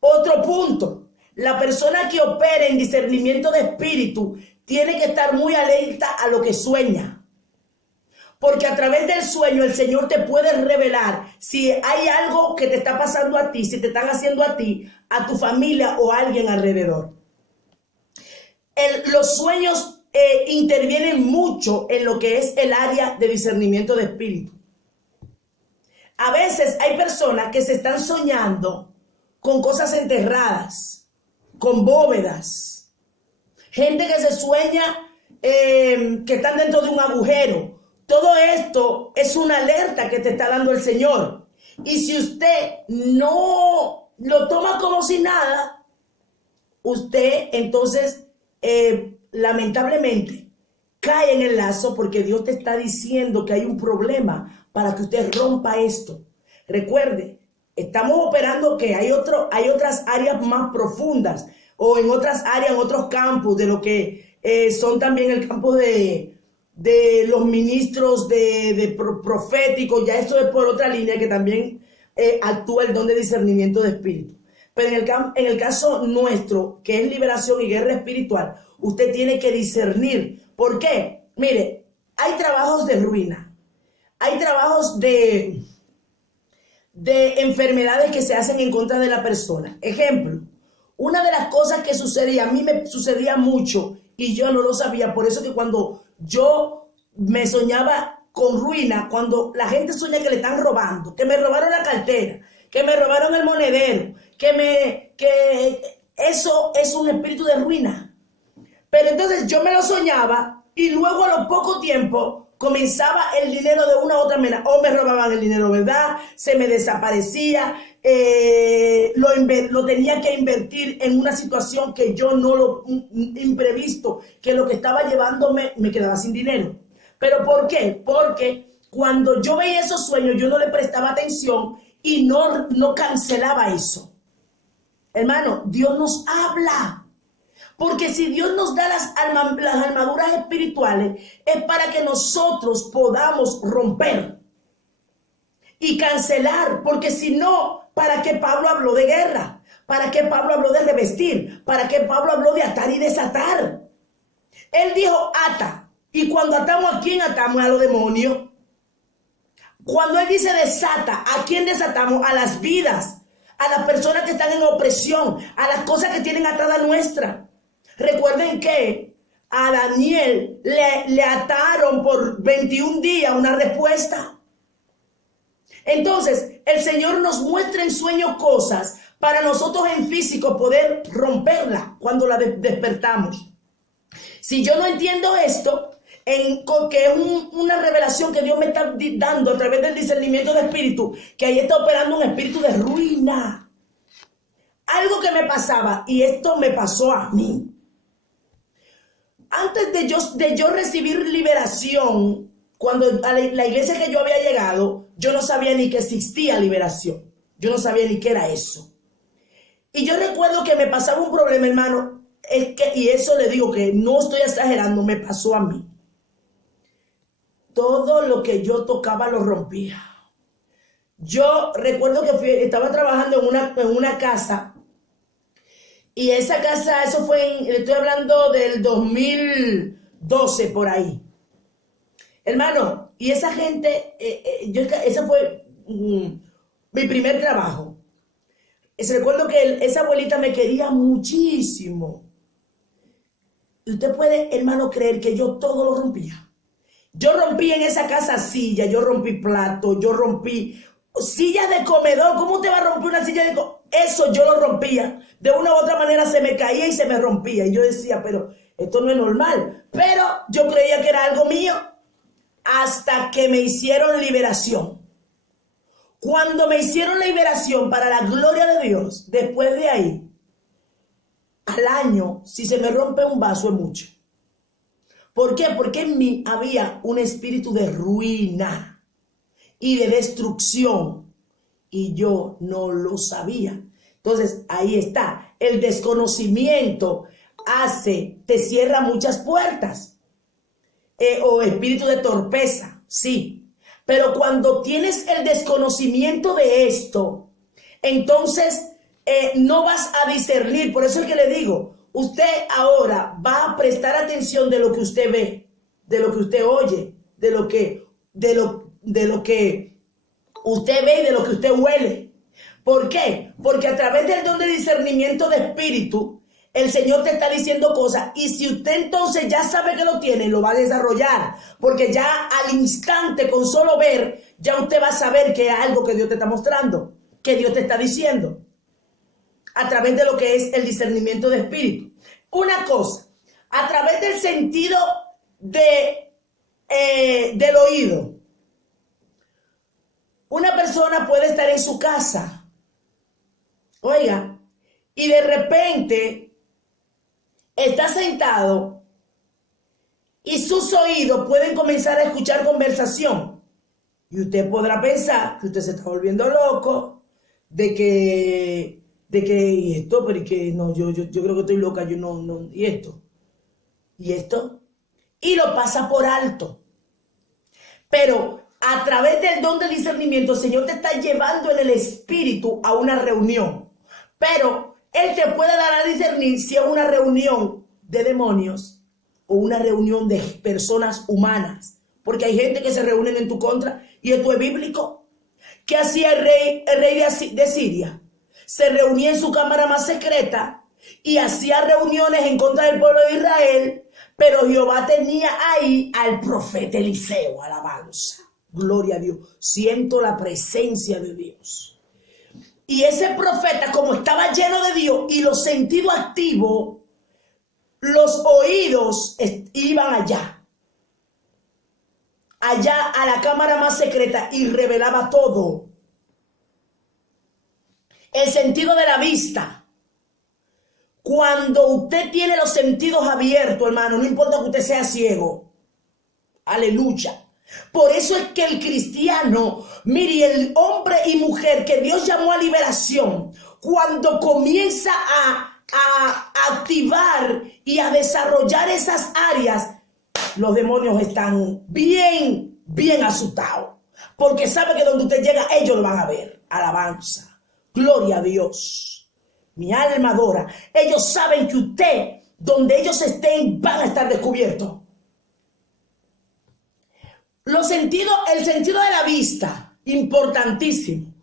Otro punto, la persona que opere en discernimiento de espíritu tiene que estar muy alerta a lo que sueña. Porque a través del sueño el Señor te puede revelar si hay algo que te está pasando a ti, si te están haciendo a ti, a tu familia o a alguien alrededor. Los sueños intervienen mucho en lo que es el área de discernimiento de espíritu. A veces hay personas que se están soñando con cosas enterradas, con bóvedas. Gente que se sueña que están dentro de un agujero. Todo esto es una alerta que te está dando el Señor. Y si usted no lo toma como si nada, usted entonces lamentablemente cae en el lazo, porque Dios te está diciendo que hay un problema para que usted rompa esto. Recuerde, estamos operando que hay otras áreas más profundas, o en otras áreas, en otros campos de lo que son también el campo de los ministros de proféticos. Ya esto es por otra línea que también actúa el don de discernimiento de espíritu. Pero en el caso nuestro, que es liberación y guerra espiritual, usted tiene que discernir. ¿Por qué? Mire, hay trabajos de ruina, hay trabajos de enfermedades que se hacen en contra de la persona. Ejemplo, una de las cosas que sucedía, a mí me sucedía mucho y yo no lo sabía. Por eso que cuando yo me soñaba con ruina, cuando la gente sueña que le están robando, que me robaron la cartera, que me robaron el monedero, que eso es un espíritu de ruina. Pero entonces yo me lo soñaba y luego a lo poco tiempo comenzaba el dinero de una u otra manera. O me robaban el dinero, ¿verdad? Se me desaparecía. Lo tenía que invertir en una situación que yo no lo imprevisto, que lo que estaba llevándome me quedaba sin dinero. ¿Pero por qué? Porque cuando yo veía esos sueños yo no le prestaba atención y no cancelaba eso. Hermano, Dios nos habla. Porque si Dios nos da las armaduras espirituales, es para que nosotros podamos romper y cancelar. Porque si no, ¿para qué Pablo habló de guerra? ¿Para qué Pablo habló de revestir? ¿Para qué Pablo habló de atar y desatar? Él dijo ata. Y cuando atamos, ¿a quién atamos? A los demonios. Cuando él dice desata, ¿a quién desatamos? A las vidas, a las personas que están en opresión, a las cosas que tienen atada nuestra. Recuerden que a Daniel le ataron por 21 días una respuesta. Entonces, el Señor nos muestra en sueños cosas para nosotros en físico poder romperla cuando la despertamos. Si yo no entiendo esto, que es una revelación que Dios me está dando a través del discernimiento de espíritu, que ahí está operando un espíritu de ruina. Algo que me pasaba, y esto me pasó a mí. Antes de yo recibir liberación, cuando a la iglesia que yo había llegado, yo no sabía ni que existía liberación. Yo no sabía ni qué era eso. Y yo recuerdo que me pasaba un problema, hermano, y eso le digo que no estoy exagerando, me pasó a mí. Todo lo que yo tocaba lo rompía. Yo recuerdo que estaba trabajando en una casa. Y esa casa, eso fue, estoy hablando del 2012 por ahí. Hermano, y esa gente, ese fue mi primer trabajo. Recuerdo que esa abuelita me quería muchísimo. Y usted puede, hermano, creer que yo todo lo rompía. Yo rompí en esa casa sillas, yo rompí platos, yo rompí sillas de comedor. ¿Cómo usted va a romper una silla de comedor? Eso yo lo rompía. De una u otra manera se me caía y se me rompía. Y yo decía, pero esto no es normal. Pero yo creía que era algo mío. Hasta que me hicieron liberación. Cuando me hicieron liberación para la gloria de Dios, después de ahí, al año, si se me rompe un vaso es mucho. ¿Por qué? Porque en mí había un espíritu de ruina y de destrucción. Y yo no lo sabía. Entonces, ahí está. El desconocimiento te cierra muchas puertas. O espíritu de torpeza, sí. Pero cuando tienes el desconocimiento de esto, entonces no vas a discernir. Por eso es que le digo, usted ahora va a prestar atención de lo que usted ve, de lo que usted oye, de lo que usted ve y de lo que usted huele. ¿Por qué? Porque a través del don de discernimiento de espíritu, el Señor te está diciendo cosas, y si usted entonces ya sabe que lo tiene, lo va a desarrollar, porque ya al instante, con solo ver, ya usted va a saber que es algo que Dios te está mostrando, que Dios te está diciendo, a través de lo que es el discernimiento de espíritu. Una cosa, a través del sentido del oído. Una persona puede estar en su casa, oiga, y de repente está sentado y sus oídos pueden comenzar a escuchar conversación. Y usted podrá pensar que usted se está volviendo loco, de que y esto, pero que no, yo creo que estoy loca, yo no, y esto, y lo pasa por alto. Pero a través del don de discernimiento, el Señor te está llevando en el espíritu a una reunión. Pero Él te puede dar a discernir si es una reunión de demonios o una reunión de personas humanas. Porque hay gente que se reúnen en tu contra, y esto es bíblico. ¿Qué hacía el rey de Siria? Se reunía en su cámara más secreta y hacía reuniones en contra del pueblo de Israel, pero Jehová tenía ahí al profeta Eliseo. Alabanza, gloria a Dios. Siento la presencia de Dios. Y ese profeta, como estaba lleno de Dios y los sentidos activos, los oídos iban allá a la cámara más secreta, y revelaba todo. El sentido de la vista. Cuando usted tiene los sentidos abiertos, hermano, no importa que usted sea ciego. Aleluya. Por eso es que el cristiano, mire, el hombre y mujer que Dios llamó a liberación, cuando comienza a activar y a desarrollar esas áreas, los demonios están bien asustados. Porque sabe que donde usted llega, ellos lo van a ver. Alabanza. Gloria a Dios. Mi alma adora. Ellos saben que usted, donde ellos estén, van a estar descubiertos. El sentido de la vista, importantísimo.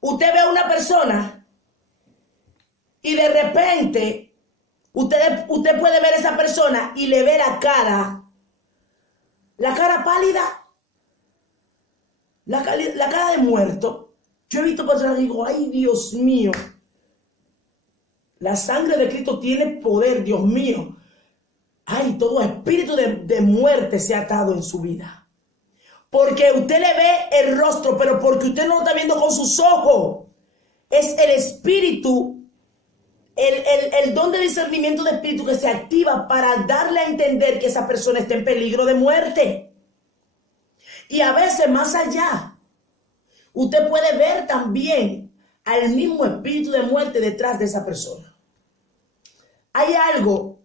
Usted ve a una persona y de repente usted puede ver a esa persona y le ve la cara pálida, la cara de muerto. Yo he visto personas que digo, ay, Dios mío, la sangre de Cristo tiene poder, Dios mío. Ay, todo espíritu de muerte se ha atado en su vida. Porque usted le ve el rostro, pero porque usted no lo está viendo con sus ojos. Es el espíritu, el don de discernimiento de espíritu que se activa para darle a entender que esa persona está en peligro de muerte. Y a veces más allá, usted puede ver también al mismo espíritu de muerte detrás de esa persona. Hay algo,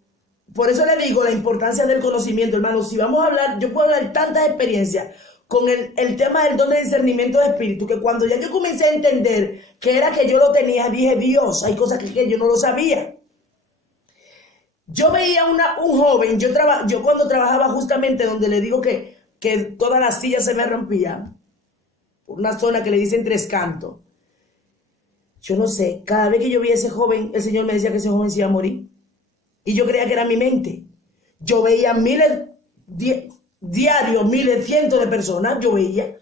por eso le digo la importancia del conocimiento, hermano. Si vamos a hablar, yo puedo hablar tantas experiencias con el tema del don de discernimiento de espíritu, que cuando ya yo comencé a entender que era que yo lo tenía, dije, Dios, hay cosas que yo no lo sabía. Yo veía un joven, yo cuando trabajaba justamente donde le digo que todas las sillas se me rompían, una zona que le dicen Tres Cantos. Yo no sé, cada vez que yo veía a ese joven, el Señor me decía que ese joven se iba a morir. Y yo creía que era mi mente. Yo veía miles, diarios, miles, cientos de personas, yo veía.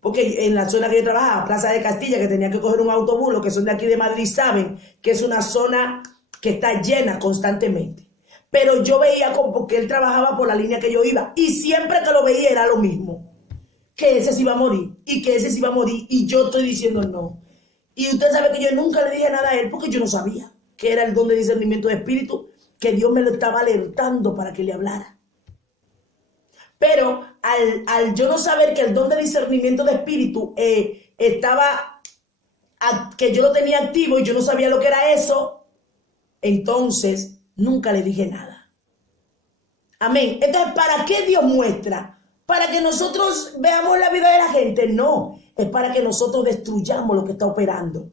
Porque en la zona que yo trabajaba, Plaza de Castilla, que tenía que coger un autobús, los que son de aquí de Madrid saben que es una zona que está llena constantemente. Pero yo veía porque él trabajaba por la línea que yo iba. Y siempre que lo veía era lo mismo. Que ese se iba a morir, y que ese se iba a morir, y yo estoy diciendo no. Y usted sabe que yo nunca le dije nada a él porque yo no sabía que era el don de discernimiento de espíritu, que Dios me lo estaba alertando para que le hablara. Pero al yo no saber que el don de discernimiento de espíritu que yo lo tenía activo y yo no sabía lo que era eso, entonces nunca le dije nada. Amén. Entonces, ¿para qué Dios muestra? ¿Para que nosotros veamos la vida de la gente? No, es para que nosotros destruyamos lo que está operando.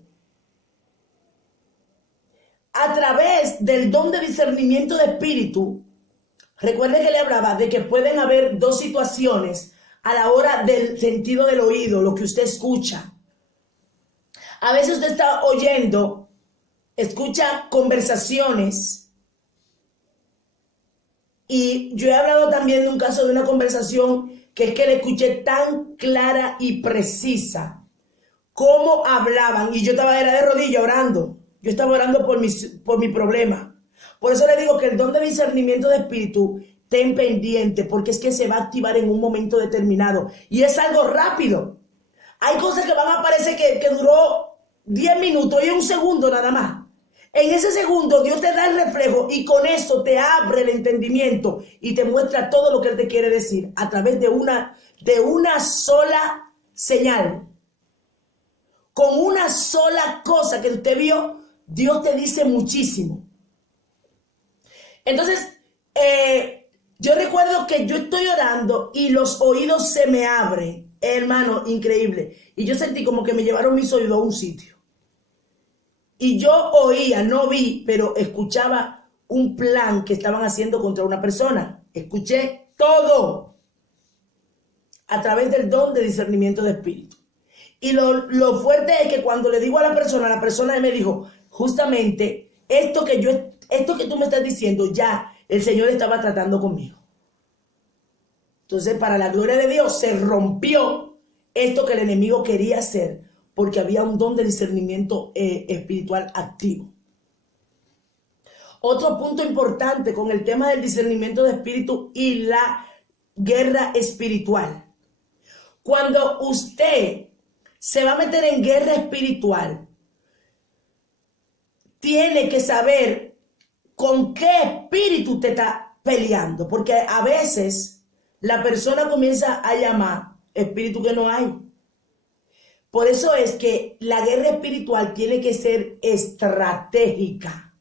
a través del don de discernimiento de espíritu, recuerde que le hablaba de que pueden haber dos situaciones a la hora del sentido del oído, lo que usted escucha. A veces usted está oyendo, escucha conversaciones. Y yo he hablado también de un caso de una conversación que es que la escuché tan clara y precisa cómo hablaban. Y yo era de rodillas orando. Yo estaba orando por mi problema. Por eso le digo que el don de discernimiento de espíritu, ten pendiente, porque es que se va a activar en un momento determinado. Y es algo rápido. Hay cosas que van a aparecer que duró 10 minutos y un segundo nada más. En ese segundo Dios te da el reflejo y con eso te abre el entendimiento y te muestra todo lo que Él te quiere decir a través de una sola señal. Con una sola cosa que usted vio, Dios te dice muchísimo. Entonces, yo recuerdo que yo estoy orando y los oídos se me abren. Hermano, increíble. Y yo sentí como que me llevaron mis oídos a un sitio. Y yo oía, no vi, pero escuchaba un plan que estaban haciendo contra una persona. Escuché todo a través del don de discernimiento de espíritu. Y lo fuerte es que cuando le digo a la persona me dijo, justamente, esto que tú me estás diciendo, ya el Señor estaba tratando conmigo. Entonces, para la gloria de Dios, se rompió esto que el enemigo quería hacer, porque había un don de discernimiento espiritual activo. Otro punto importante con el tema del discernimiento de espíritu y la guerra espiritual. Cuando usted se va a meter en guerra espiritual, tiene que saber con qué espíritu te está peleando, porque a veces la persona comienza a llamar espíritu que no hay. Por eso es que la guerra espiritual tiene que ser estratégica.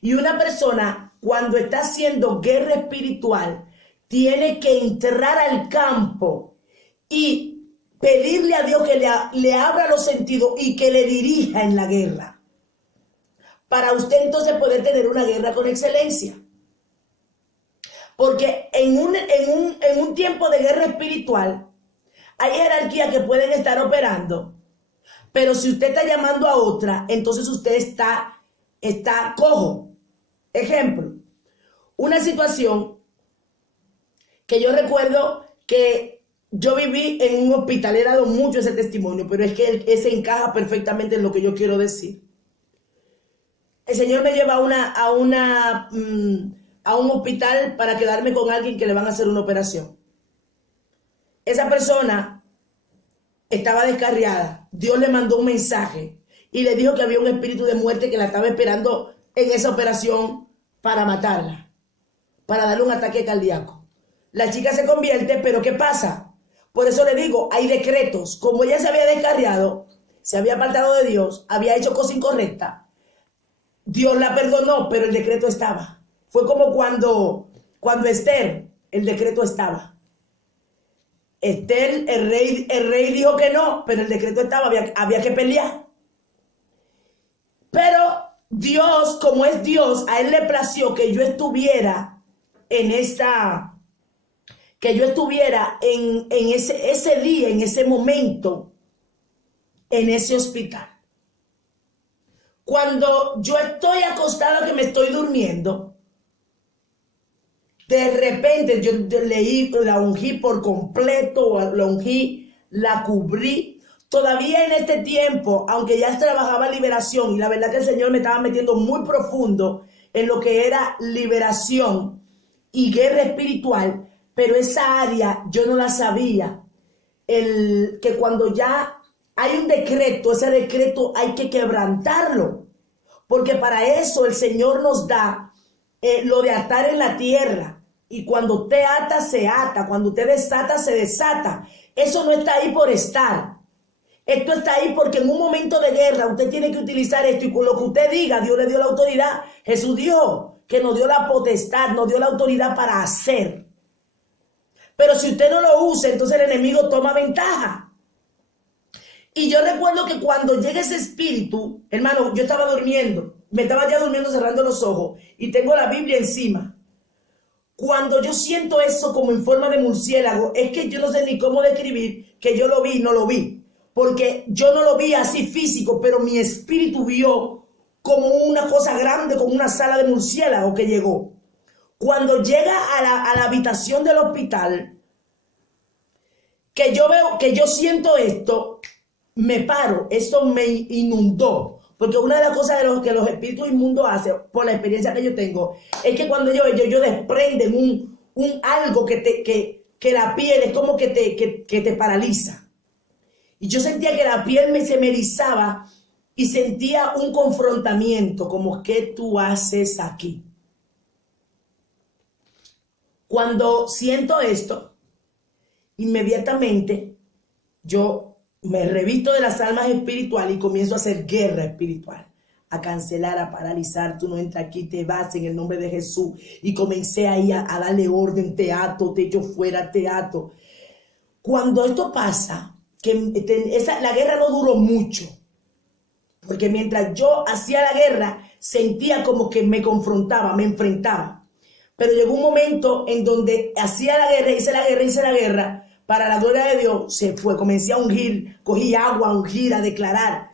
Y una persona, cuando está haciendo guerra espiritual, tiene que entrar al campo y pedirle a Dios que le abra los sentidos y que le dirija en la guerra. Para usted entonces poder tener una guerra con excelencia. Porque en un tiempo de guerra espiritual, hay jerarquías que pueden estar operando, pero si usted está llamando a otra, entonces usted está cojo. Ejemplo, una situación que yo recuerdo que yo viví en un hospital, he dado mucho ese testimonio, pero es que ese encaja perfectamente en lo que yo quiero decir. El Señor me lleva a un hospital para quedarme con alguien que le van a hacer una operación. Esa persona estaba descarriada. Dios le mandó un mensaje y le dijo que había un espíritu de muerte que la estaba esperando en esa operación para matarla, para darle un ataque cardíaco. La chica se convierte, pero ¿qué pasa? Por eso le digo, hay decretos. Como ella se había descarriado, se había apartado de Dios, había hecho cosas incorrectas, Dios la perdonó, pero el decreto estaba. Fue como cuando Esther, el decreto estaba. Esther, el rey dijo que no, pero el decreto estaba, había que pelear. Pero Dios, como es Dios, a Él le plació que yo estuviera en ese día, en ese momento, en ese hospital. Cuando yo estoy acostada, que me estoy durmiendo, de repente yo la ungí por completo, la ungí, la cubrí. Todavía en este tiempo, aunque ya trabajaba liberación, y la verdad que el Señor me estaba metiendo muy profundo en lo que era liberación y guerra espiritual, pero esa área yo no la sabía. Que cuando ya hay un decreto, ese decreto hay que quebrantarlo, porque para eso el Señor nos da lo de atar en la tierra. Y cuando usted ata, se ata. Cuando usted desata, se desata. Eso no está ahí por estar. Esto está ahí porque en un momento de guerra usted tiene que utilizar esto. Y con lo que usted diga, Dios le dio la autoridad. Jesús dijo que nos dio la potestad, nos dio la autoridad para hacer. Pero si usted no lo usa, entonces el enemigo toma ventaja. Y yo recuerdo que cuando llega ese espíritu, hermano, yo estaba durmiendo, me estaba ya durmiendo cerrando los ojos y tengo la Biblia encima. Cuando yo siento eso como en forma de murciélago, es que yo no sé ni cómo describir que yo lo vi, no lo vi. Porque yo no lo vi así físico, pero mi espíritu vio como una cosa grande, como una sala de murciélago que llegó. Cuando llega a la habitación del hospital, que yo veo, que yo siento esto, me paro, esto me inundó. Porque una de las cosas que los espíritus inmundos hacen, por la experiencia que yo tengo, es que cuando ellos desprenden un algo que la piel es como que te paraliza. Y yo sentía que la piel se me erizaba y sentía un confrontamiento, como ¿qué tú haces aquí? Cuando siento esto, inmediatamente yo me revisto de las almas espirituales y comienzo a hacer guerra espiritual, a cancelar, a paralizar. Tú no entras aquí, te vas en el nombre de Jesús. Y comencé ahí a darle orden, te ato, te echo fuera, te ato. Cuando esto pasa, la guerra no duró mucho, porque mientras yo hacía la guerra, sentía como que me confrontaba, me enfrentaba. Pero llegó un momento en donde hacía la guerra, hice la guerra, para la gloria de Dios, se fue. Comencé a ungir, cogí agua, a ungir, a declarar.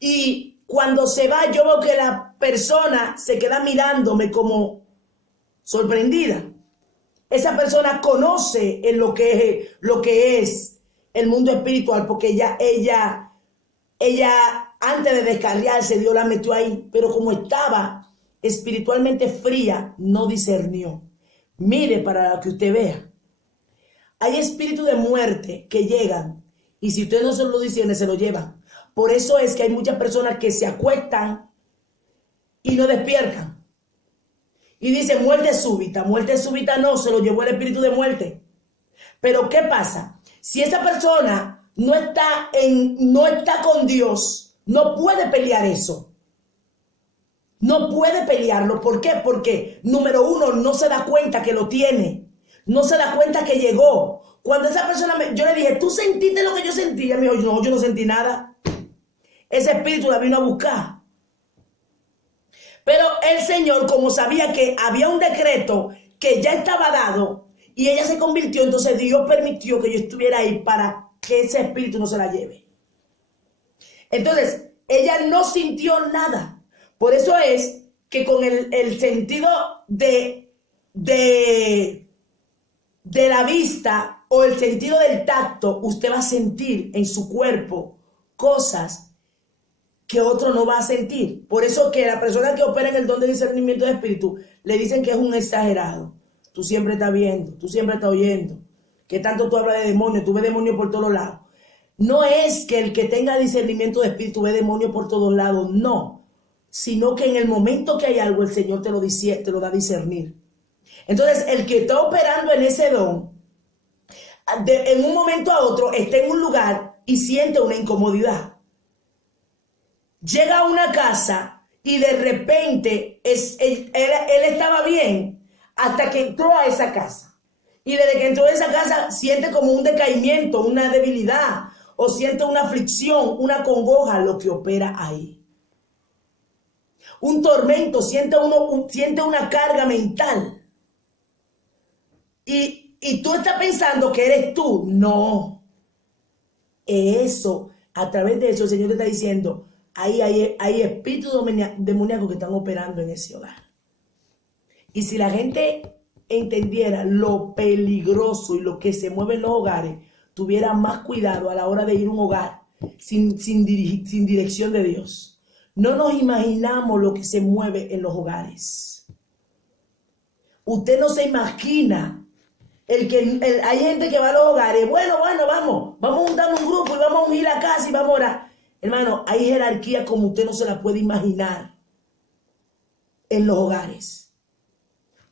Y cuando se va, yo veo que la persona se queda mirándome como sorprendida. Esa persona conoce en lo que es el mundo espiritual, porque ella antes de descarriarse, Dios la metió ahí, pero como estaba espiritualmente fría, no discernió. Mire para que usted vea. Hay espíritus de muerte que llegan y si usted no se lo discierne, se lo llevan. Por eso es que hay muchas personas que se acuestan y no despiertan. Y dicen muerte súbita. Muerte súbita no, se lo llevó el espíritu de muerte. Pero ¿qué pasa? Si esa persona no está con Dios, no puede pelear eso. No puede pelearlo. ¿Por qué? Porque, número uno, no se da cuenta que lo tiene. No se da cuenta que llegó. Cuando esa persona, yo le dije, ¿tú sentiste lo que yo sentía? Me dijo, no, yo no sentí nada. Ese espíritu la vino a buscar. Pero el Señor, como sabía que había un decreto que ya estaba dado y ella se convirtió, entonces Dios permitió que yo estuviera ahí para que ese espíritu no se la lleve. Entonces, ella no sintió nada. Por eso es que con el sentido de la vista o el sentido del tacto, usted va a sentir en su cuerpo cosas que otro no va a sentir. Por eso que la persona que opera en el don de discernimiento de espíritu le dicen que es un exagerado. Tú siempre estás viendo, tú siempre estás oyendo. ¿Qué tanto tú hablas de demonios? Tú ves demonios por todos lados. No es que el que tenga discernimiento de espíritu ve demonios por todos lados, no. Sino que en el momento que hay algo, el Señor te lo da a discernir. Entonces, el que está operando en ese don, en un momento a otro, está en un lugar y siente una incomodidad. Llega a una casa y de repente él estaba bien hasta que entró a esa casa. Y desde que entró a esa casa siente como un decaimiento, una debilidad, o siente una aflicción, una congoja, lo que opera ahí. Un tormento, siente una carga mental. Y tú estás pensando que eres tú. No. Eso, a través de eso, el Señor te está diciendo, hay espíritus demoníacos que están operando en ese hogar. Y si la gente entendiera lo peligroso y lo que se mueve en los hogares, tuviera más cuidado a la hora de ir a un hogar sin dirección de Dios. No nos imaginamos lo que se mueve en los hogares. Usted no se imagina. Hay gente que va a los hogares, bueno, vamos a juntar un grupo y vamos a ungir la casa y vamos a orar. Hermano, hay jerarquía como usted no se la puede imaginar en los hogares.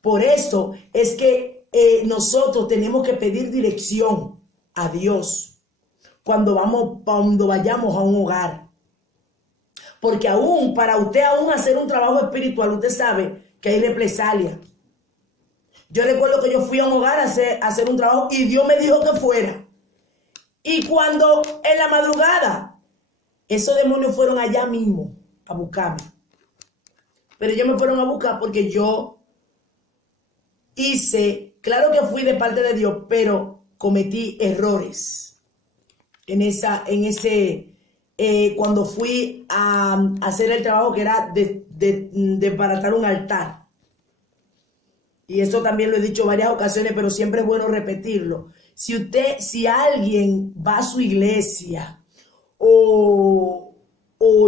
Por eso es que nosotros tenemos que pedir dirección a Dios cuando vayamos a un hogar. Porque para usted hacer un trabajo espiritual, usted sabe que hay represalia. Yo recuerdo que yo fui a un hogar a hacer un trabajo y Dios me dijo que fuera. Y cuando en la madrugada, esos demonios fueron allá mismo a buscarme. Pero ellos me fueron a buscar porque yo hice, claro que fui de parte de Dios, pero cometí errores cuando fui a hacer el trabajo que era de baratar un altar. Y eso también lo he dicho varias ocasiones, pero siempre es bueno repetirlo. Si alguien va a su iglesia o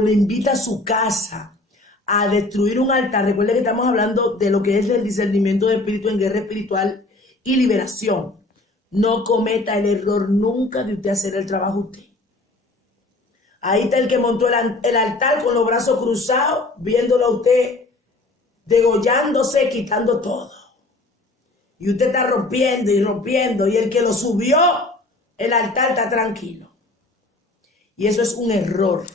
le invita a su casa a destruir un altar, recuerde que estamos hablando de lo que es el discernimiento de espíritu en guerra espiritual y liberación. No cometa el error nunca de usted hacer el trabajo usted. Ahí está el que montó el altar con los brazos cruzados, viéndolo a usted degollándose, quitando todo. Y usted está rompiendo y rompiendo, y el que lo subió, el altar está tranquilo. Y eso es un error.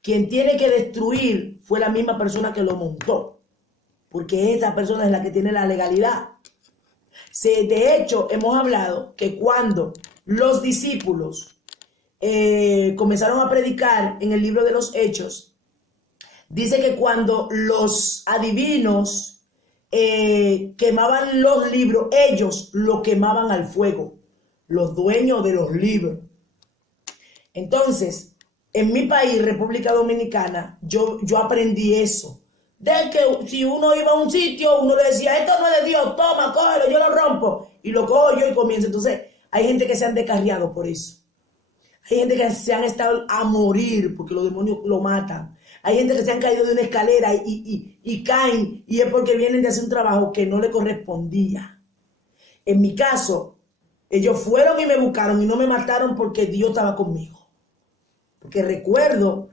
Quien tiene que destruir fue la misma persona que lo montó, porque esa persona es la que tiene la legalidad. De hecho, hemos hablado que cuando los discípulos comenzaron a predicar en el libro de los Hechos, dice que cuando los adivinos quemaban los libros, ellos lo quemaban al fuego, los dueños de los libros. Entonces, en mi país, República Dominicana, yo aprendí eso. De que si uno iba a un sitio, uno le decía, esto no es de Dios, toma, cógelo, yo lo rompo. Y lo cojo yo y comienzo. Entonces, hay gente que se han descarriado por eso. Hay gente que se han estado a morir porque los demonios lo matan. Hay gente que se han caído de una escalera y caen, y es porque vienen de hacer un trabajo que no le correspondía. En mi caso, ellos fueron y me buscaron y no me mataron porque Dios estaba conmigo. Porque recuerdo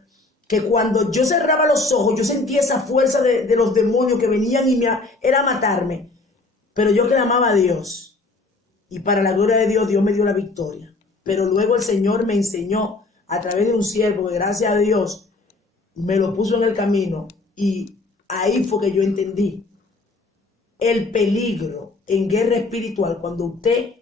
que cuando yo cerraba los ojos, yo sentía esa fuerza de los demonios que venían y era matarme. Pero yo clamaba a Dios. Y para la gloria de Dios, Dios me dio la victoria. Pero luego el Señor me enseñó a través de un siervo, que gracias a Dios me lo puso en el camino. Y ahí fue que yo entendí el peligro en guerra espiritual cuando usted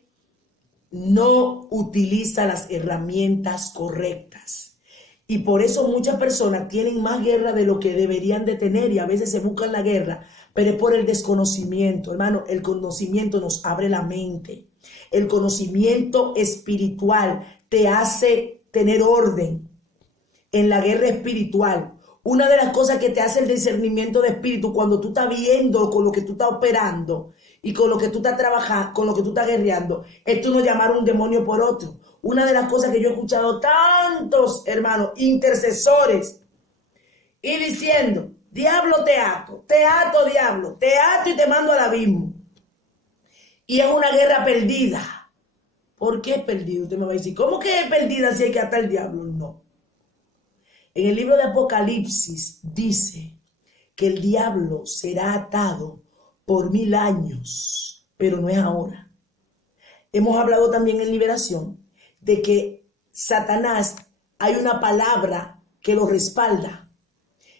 no utiliza las herramientas correctas. Y por eso muchas personas tienen más guerra de lo que deberían de tener y a veces se buscan la guerra, pero es por el desconocimiento. Hermano, el conocimiento nos abre la mente. El conocimiento espiritual te hace tener orden en la guerra espiritual. Una de las cosas que te hace el discernimiento de espíritu cuando tú estás viendo con lo que tú estás operando y con lo que tú estás trabajando, con lo que tú estás guerreando, es tú no llamar un demonio por otro. Una de las cosas que yo he escuchado tantos hermanos, intercesores, y diciendo, diablo te ato, diablo, te ato y te mando al abismo. Y es una guerra perdida. ¿Por qué es perdida? Usted me va a decir, ¿cómo que es perdida si hay que atar al diablo? No. En el libro de Apocalipsis dice que el diablo será atado por 1000 años, pero no es ahora. Hemos hablado también en liberación de que Satanás, hay una palabra que lo respalda.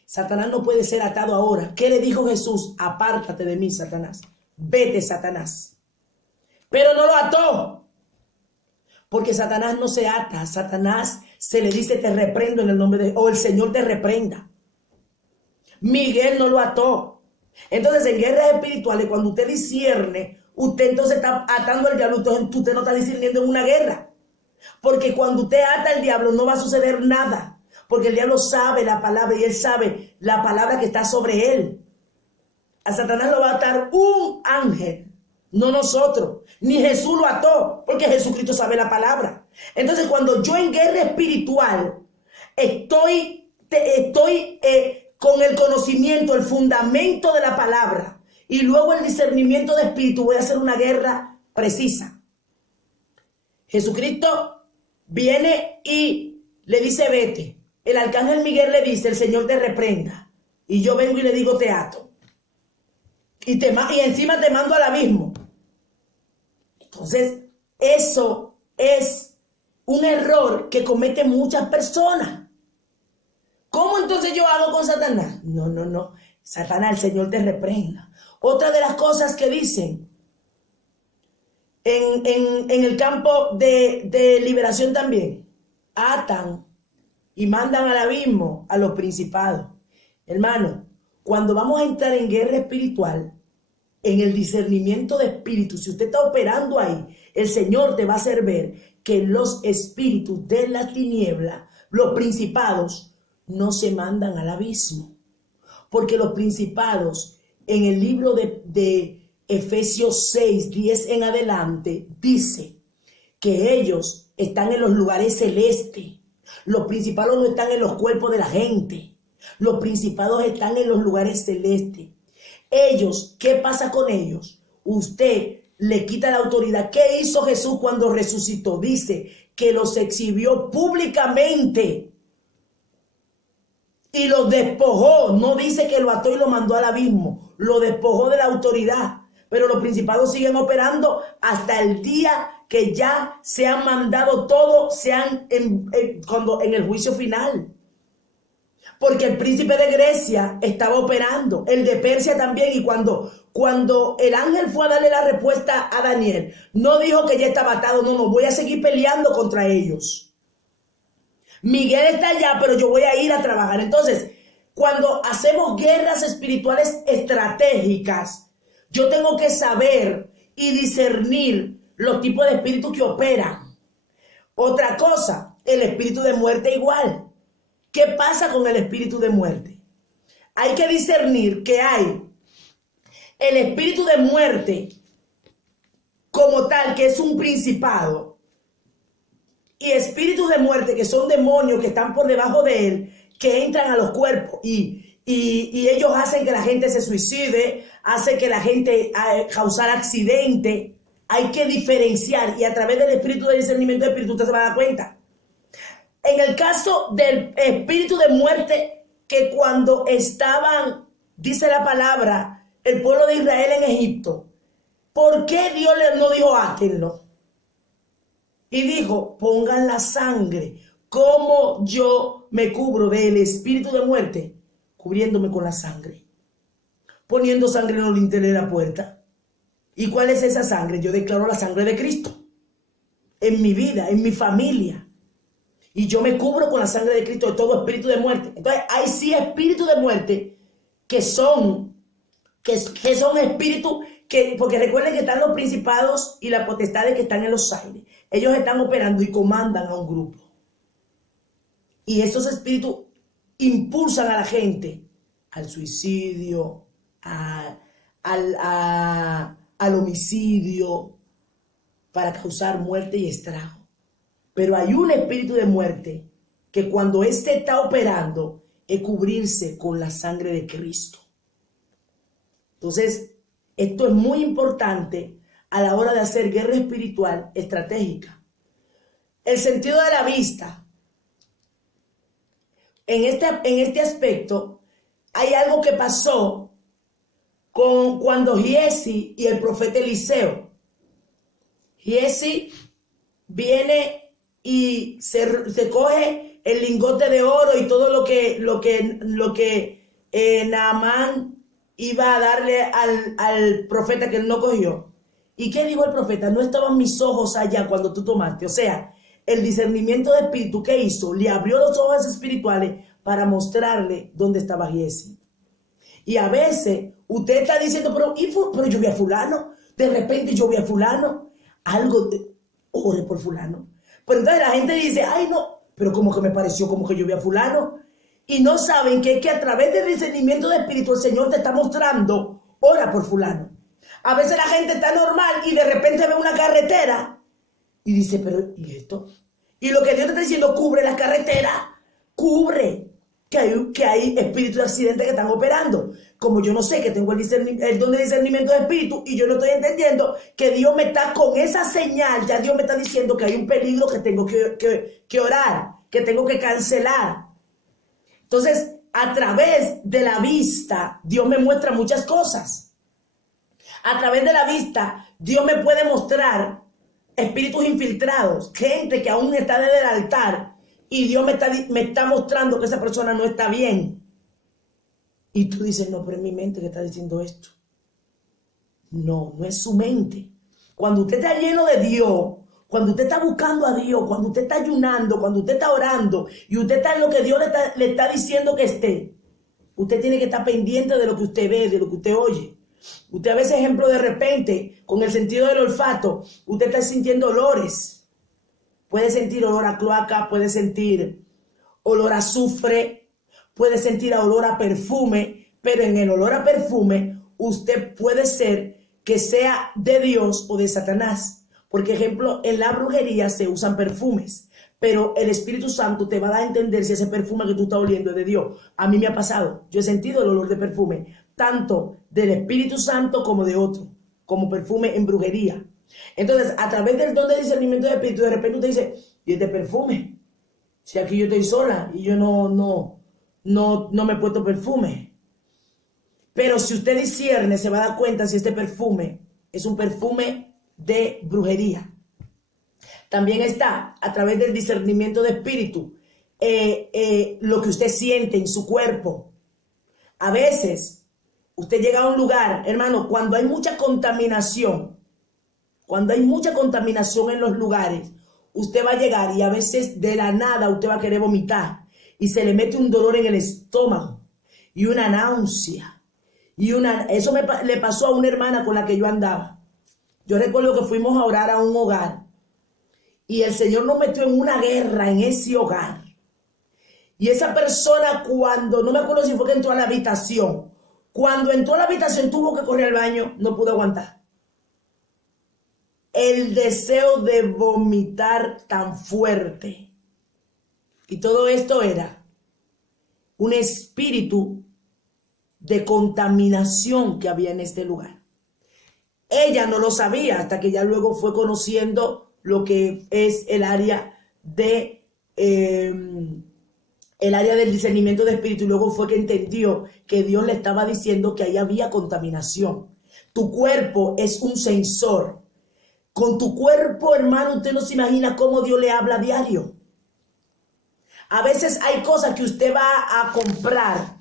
Satanás no puede ser atado ahora. ¿Qué le dijo Jesús? Apártate de mí, Satanás. Vete, Satanás. Pero no lo ató. Porque Satanás no se ata. Satanás se le dice te reprendo en el nombre de... o el Señor te reprenda. Miguel no lo ató. Entonces en guerras espirituales, cuando usted discierne, usted entonces está atando al diablo. Entonces usted no está discerniendo en una guerra. Porque cuando usted ata al diablo no va a suceder nada. Porque el diablo sabe la palabra y él sabe la palabra que está sobre él. A Satanás lo va a atar un ángel. No nosotros, ni Jesús lo ató, porque Jesucristo sabe la palabra. Entonces, cuando yo en guerra espiritual estoy con el conocimiento, el fundamento de la palabra, y luego el discernimiento de espíritu, voy a hacer una guerra precisa. Jesucristo viene y le dice, vete. El arcángel Miguel le dice, el Señor te reprenda. Y yo vengo y le digo, te ato. Y encima te mando al abismo. Entonces, eso es un error que cometen muchas personas. ¿Cómo entonces yo hago con Satanás? No. Satanás, el Señor te reprenda. Otra de las cosas que dicen, En el campo de liberación también, atan y mandan al abismo a los principados. Hermano, cuando vamos a entrar en guerra espiritual, en el discernimiento de espíritus, si usted está operando ahí, el Señor te va a hacer ver que los espíritus de la tiniebla, los principados, no se mandan al abismo. Porque los principados, en el libro de Efesios 6, 10 en adelante, dice que ellos están en los lugares celestes. Los principados no están en los cuerpos de la gente. Los principados están en los lugares celestes. Ellos, ¿qué pasa con ellos? Usted le quita la autoridad. ¿Qué hizo Jesús cuando resucitó? Dice que los exhibió públicamente y los despojó. No dice que lo ató y lo mandó al abismo. Lo despojó de la autoridad. Pero los principados siguen operando hasta el día que ya se han mandado todo, sean en el juicio final. Porque el príncipe de Grecia estaba operando, el de Persia también, y cuando el ángel fue a darle la respuesta a Daniel, no dijo que ya estaba atado, no, voy a seguir peleando contra ellos. Miguel está allá, pero yo voy a ir a trabajar. Entonces, cuando hacemos guerras espirituales estratégicas, yo tengo que saber y discernir los tipos de espíritus que operan. Otra cosa, el espíritu de muerte igual. ¿Qué pasa con el espíritu de muerte? Hay que discernir que hay el espíritu de muerte como tal, que es un principado, y espíritus de muerte que son demonios que están por debajo de él, que entran a los cuerpos y ellos hacen que la gente se suicide, hacen que la gente causar accidente. Hay que diferenciar, y a través del espíritu de discernimiento de espíritu usted se va a dar cuenta. En el caso del espíritu de muerte, que cuando estaban, dice la palabra, el pueblo de Israel en Egipto, ¿por qué Dios no dijo átenlo? Y dijo, pongan la sangre. ¿Cómo yo me cubro del espíritu de muerte? Cubriéndome con la sangre. Poniendo sangre en los linternos de la puerta. ¿Y cuál es esa sangre? Yo declaro la sangre de Cristo. En mi vida, en mi familia. Y yo me cubro con la sangre de Cristo de todo espíritu de muerte. Entonces, hay sí espíritus de muerte que son espíritus que, porque recuerden que están los principados y las potestades que están en los aires. Ellos están operando y comandan a un grupo. Y esos espíritus impulsan a la gente al suicidio, al homicidio, para causar muerte y estrago. Pero hay un espíritu de muerte que cuando éste está operando es cubrirse con la sangre de Cristo. Entonces, esto es muy importante a la hora de hacer guerra espiritual estratégica. El sentido de la vista. En este aspecto, hay algo que pasó cuando Giesi y el profeta Eliseo. Giesi viene y se coge el lingote de oro y todo lo que Naamán iba a darle al profeta que él no cogió. ¿Y qué dijo el profeta? No estaban mis ojos allá cuando tú tomaste. O sea, el discernimiento de espíritu, ¿qué hizo? Le abrió los ojos espirituales para mostrarle dónde estaba Giesi. Y a veces usted está diciendo, pero yo vi a fulano, de repente yo vi a fulano, ore por fulano. Pero entonces la gente dice, ay no, pero como que me pareció como que yo vi a fulano. Y no saben que es que a través del discernimiento de espíritu el Señor te está mostrando, ora por fulano. A veces la gente está normal y de repente ve una carretera y dice, pero ¿y esto? Y lo que Dios te está diciendo, cubre la carretera, cubre que hay espíritus de accidente que están operando. Como yo no sé que tengo el don de discernimiento de espíritu y yo no estoy entendiendo que Dios me está con esa señal, ya Dios me está diciendo que hay un peligro que tengo que orar, que tengo que cancelar. Entonces, a través de la vista, Dios me muestra muchas cosas. A través de la vista, Dios me puede mostrar espíritus infiltrados, gente que aún está desde el altar y Dios me está mostrando que esa persona no está bien. Y tú dices, no, pero es mi mente que está diciendo esto. No, no es su mente. Cuando usted está lleno de Dios, cuando usted está buscando a Dios, cuando usted está ayunando, cuando usted está orando y usted está en lo que Dios le está diciendo que esté, usted tiene que estar pendiente de lo que usted ve, de lo que usted oye. Usted a veces, ejemplo, de repente, con el sentido del olfato, usted está sintiendo olores. Puede sentir olor a cloaca, puede sentir olor a azufre, puede sentir olor a perfume, pero en el olor a perfume usted puede ser que sea de Dios o de Satanás. Porque, ejemplo, en la brujería se usan perfumes, pero el Espíritu Santo te va a dar a entender si ese perfume que tú estás oliendo es de Dios. A mí me ha pasado, yo he sentido el olor de perfume, tanto del Espíritu Santo como de otro, como perfume en brujería. Entonces, a través del don de discernimiento de espíritu, de repente usted dice, ¿y este perfume? Si aquí yo estoy sola y yo no me he puesto perfume. Pero si usted discierne, se va a dar cuenta si este perfume es un perfume de brujería. También está, a través del discernimiento de espíritu, lo que usted siente en su cuerpo. A veces, usted llega a un lugar, hermano, cuando hay mucha contaminación, en los lugares, usted va a llegar y a veces de la nada usted va a querer vomitar y se le mete un dolor en el estómago y una náusea. Eso le pasó a una hermana con la que yo andaba. Yo recuerdo que fuimos a orar a un hogar y el Señor nos metió en una guerra en ese hogar. Y esa persona, cuando, no me acuerdo si fue que entró a la habitación, cuando entró a la habitación tuvo que correr al baño, no pudo aguantar. El deseo de vomitar tan fuerte. Y todo esto era un espíritu de contaminación que había en este lugar. Ella no lo sabía hasta que ya luego fue conociendo lo que es el área del discernimiento de espíritu, y luego fue que entendió que Dios le estaba diciendo que ahí había contaminación. Tu cuerpo es un sensor. Con tu cuerpo, hermano, usted no se imagina cómo Dios le habla a diario. A veces hay cosas que usted va a comprar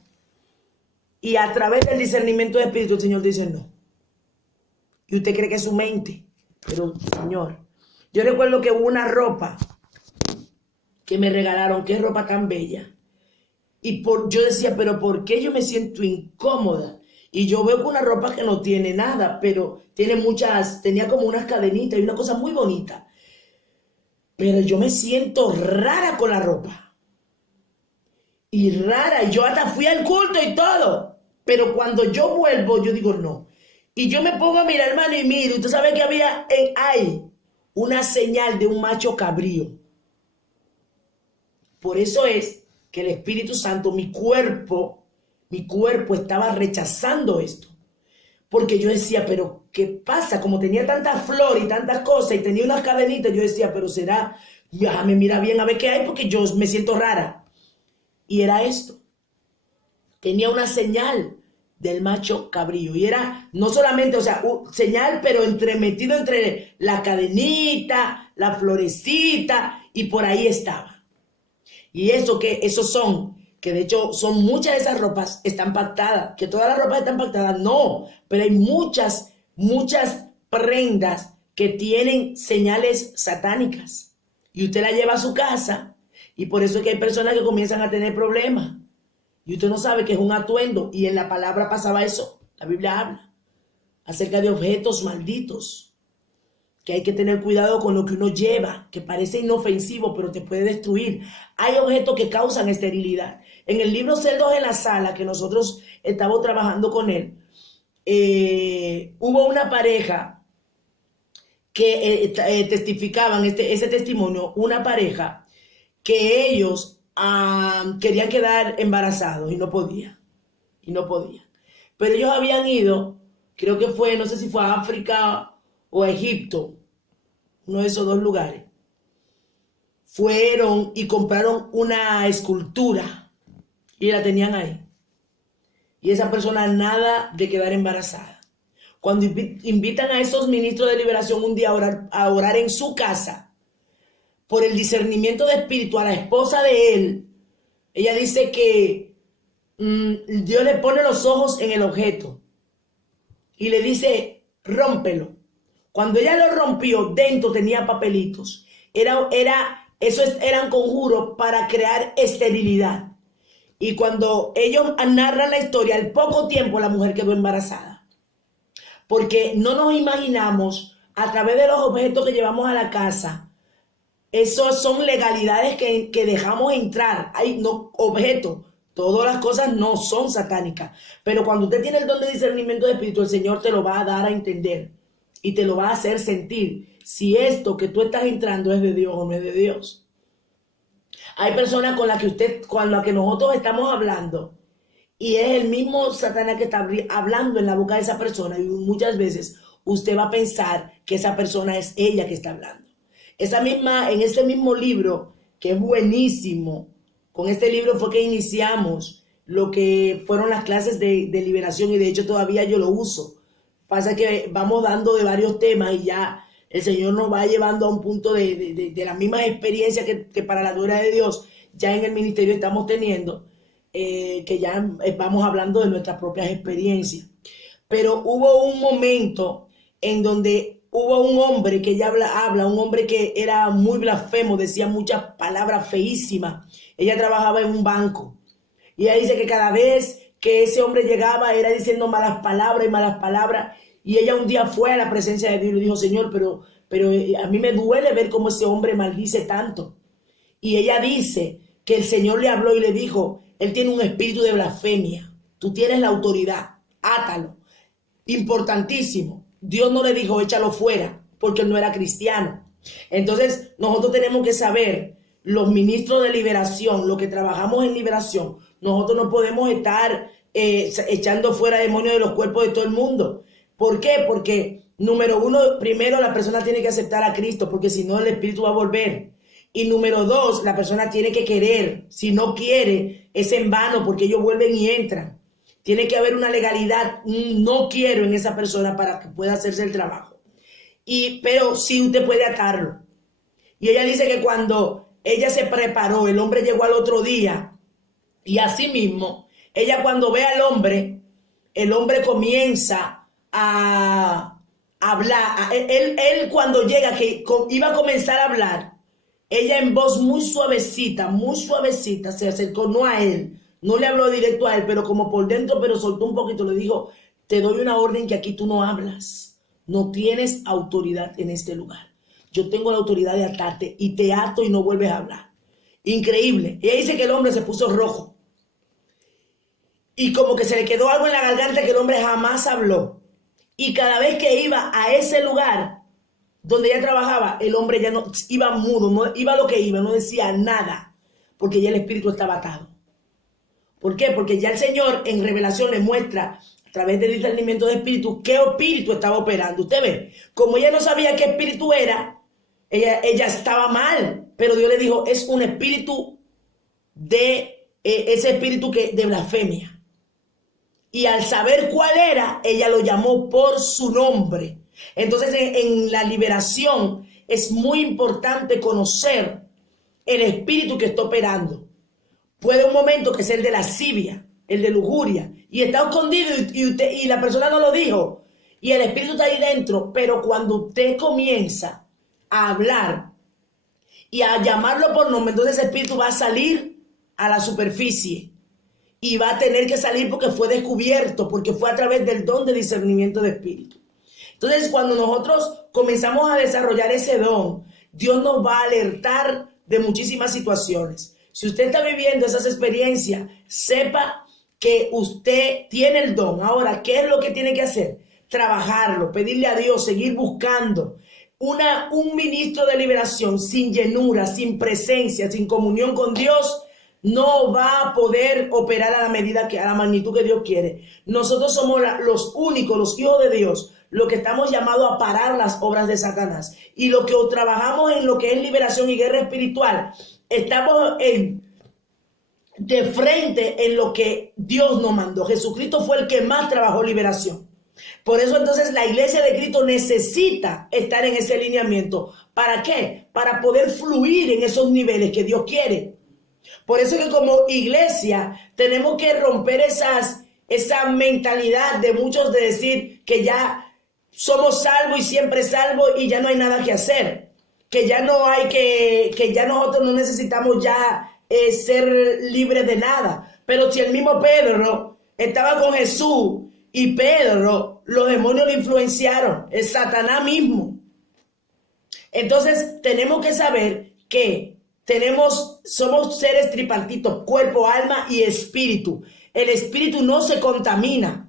y a través del discernimiento de espíritu el Señor dice no. Y usted cree que es su mente. Pero, Señor, yo recuerdo que hubo una ropa que me regalaron, qué ropa tan bella. Y yo decía, pero ¿por qué yo me siento incómoda? Y yo veo que una ropa que no tiene nada, pero tenía como unas cadenitas y una cosa muy bonita. Pero yo me siento rara con la ropa. Y rara, y yo hasta fui al culto y todo. Pero cuando yo vuelvo, yo digo no. Y yo me pongo a mirar, hermano, y miro, y tú sabes que había ahí una señal de un macho cabrío. Por eso es que el Espíritu Santo, mi cuerpo estaba rechazando esto. Porque yo decía, pero ¿qué pasa? Como tenía tantas flores y tantas cosas y tenía unas cadenitas, yo decía, pero será, déjame mirar bien a ver qué hay porque yo me siento rara. Y era esto. Tenía una señal del macho cabrío. Y era no solamente, o sea, señal, pero metido entre la cadenita, la florecita, y por ahí estaba. Y que de hecho son muchas de esas ropas están pactadas. Que todas las ropas están pactadas, no. Pero hay muchas prendas que tienen señales satánicas. Y usted la lleva a su casa. Y por eso es que hay personas que comienzan a tener problemas. Y usted no sabe que es un atuendo. Y en la palabra pasaba eso. La Biblia habla acerca de objetos malditos. Que hay que tener cuidado con lo que uno lleva, que parece inofensivo, pero te puede destruir. Hay objetos que causan esterilidad. En el libro Cerdos en la Sala, que nosotros estábamos trabajando con él, hubo una pareja que testificaban ese testimonio, una pareja que ellos querían quedar embarazados y no podían. Pero ellos habían ido, creo que fue, no sé si fue a África o a Egipto, uno de esos dos lugares. Fueron y compraron una escultura y la tenían ahí. Y esa persona nada de quedar embarazada. Cuando invitan a esos ministros de liberación un día a orar en su casa, por el discernimiento de espíritu a la esposa de él, ella dice que Dios le pone los ojos en el objeto y le dice, rómpelo. Cuando ella lo rompió, dentro tenía papelitos. Eso eran conjuros para crear esterilidad. Y cuando ellos narran la historia, al poco tiempo la mujer quedó embarazada. Porque no nos imaginamos, a través de los objetos que llevamos a la casa, esos son legalidades que dejamos entrar. Hay no, objetos. Todas las cosas no son satánicas. Pero cuando usted tiene el don de discernimiento de espíritu, el Señor te lo va a dar a entender. Y te lo va a hacer sentir. Si esto que tú estás entrando es de Dios o no es de Dios. Hay personas con las que nosotros estamos hablando. Y es el mismo Satanás que está hablando en la boca de esa persona. Y muchas veces usted va a pensar que esa persona es ella que está hablando. En este mismo libro, que es buenísimo, con este libro fue que iniciamos lo que fueron las clases de liberación, y de hecho todavía yo lo uso. Pasa que vamos dando de varios temas y ya el Señor nos va llevando a un punto de las mismas experiencias que para la gloria de Dios ya en el ministerio estamos teniendo, que ya vamos hablando de nuestras propias experiencias. Pero hubo un momento en donde hubo un hombre que ella habla, un hombre que era muy blasfemo, decía muchas palabras feísimas. Ella trabajaba en un banco. Y ella dice que cada vez que ese hombre llegaba era diciendo malas palabras y malas palabras. Y ella un día fue a la presencia de Dios y le dijo, Señor, pero a mí me duele ver cómo ese hombre maldice tanto. Y ella dice que el Señor le habló y le dijo, él tiene un espíritu de blasfemia. Tú tienes la autoridad, átalo. Importantísimo. Dios no le dijo, échalo fuera, porque él no era cristiano. Entonces, nosotros tenemos que saber, los ministros de liberación, los que trabajamos en liberación, nosotros no podemos estar echando fuera demonios de los cuerpos de todo el mundo. ¿Por qué? Porque, número uno, primero la persona tiene que aceptar a Cristo, porque si no el espíritu va a volver. Y número dos, la persona tiene que querer. Si no quiere, es en vano, porque ellos vuelven y entran. Tiene que haber una legalidad, no quiero en esa persona para que pueda hacerse el trabajo. Pero sí usted puede atarlo. Y ella dice que cuando ella se preparó, el hombre llegó al otro día. Y así mismo, ella cuando ve al hombre, el hombre comienza a hablar. Él cuando llega, que iba a comenzar a hablar, ella en voz muy suavecita, se acercó no a él. No le habló directo a él, pero como por dentro, pero soltó un poquito. Le dijo, te doy una orden que aquí tú no hablas. No tienes autoridad en este lugar. Yo tengo la autoridad de atarte y te ato y no vuelves a hablar. Increíble. Ella dice que el hombre se puso rojo. Y como que se le quedó algo en la garganta que el hombre jamás habló. Y cada vez que iba a ese lugar donde ella trabajaba, el hombre ya no iba mudo, no iba lo que iba, no decía nada. Porque ya el espíritu estaba atado. ¿Por qué? Porque ya el Señor en revelación le muestra a través del discernimiento de espíritu qué espíritu estaba operando. Usted ve, como ella no sabía qué espíritu era, ella estaba mal, pero Dios le dijo, es un espíritu ese espíritu de blasfemia. Y al saber cuál era, ella lo llamó por su nombre. Entonces en la liberación es muy importante conocer el espíritu que está operando. Puede un momento que es el de lascivia, el de lujuria, y está escondido y la persona no lo dijo, y el espíritu está ahí dentro, pero cuando usted comienza a hablar y a llamarlo por nombre, entonces ese espíritu va a salir a la superficie y va a tener que salir porque fue descubierto, porque fue a través del don de discernimiento de espíritu. Entonces, cuando nosotros comenzamos a desarrollar ese don, Dios nos va a alertar de muchísimas situaciones. Si usted está viviendo esas experiencias, sepa que usted tiene el don. Ahora, ¿qué es lo que tiene que hacer? Trabajarlo, pedirle a Dios, seguir buscando. Un ministro de liberación sin llenura, sin presencia, sin comunión con Dios, no va a poder operar a la magnitud que Dios quiere. Nosotros somos los únicos, los hijos de Dios, los que estamos llamados a parar las obras de Satanás. Y lo que trabajamos en lo que es liberación y guerra espiritual, estamos de frente en lo que Dios nos mandó. Jesucristo fue el que más trabajó liberación. Por eso entonces la iglesia de Cristo necesita estar en ese alineamiento. ¿Para qué? Para poder fluir en esos niveles que Dios quiere. Por eso que como iglesia tenemos que romper esa mentalidad de muchos de decir que ya somos salvos y siempre salvos y ya no hay nada que hacer. Que ya no hay que ya nosotros no necesitamos ya ser libres de nada. Pero si el mismo Pedro estaba con Jesús y Pedro, los demonios lo influenciaron, es Satanás mismo. Entonces tenemos que saber que somos seres tripartitos, cuerpo, alma y espíritu. El espíritu no se contamina.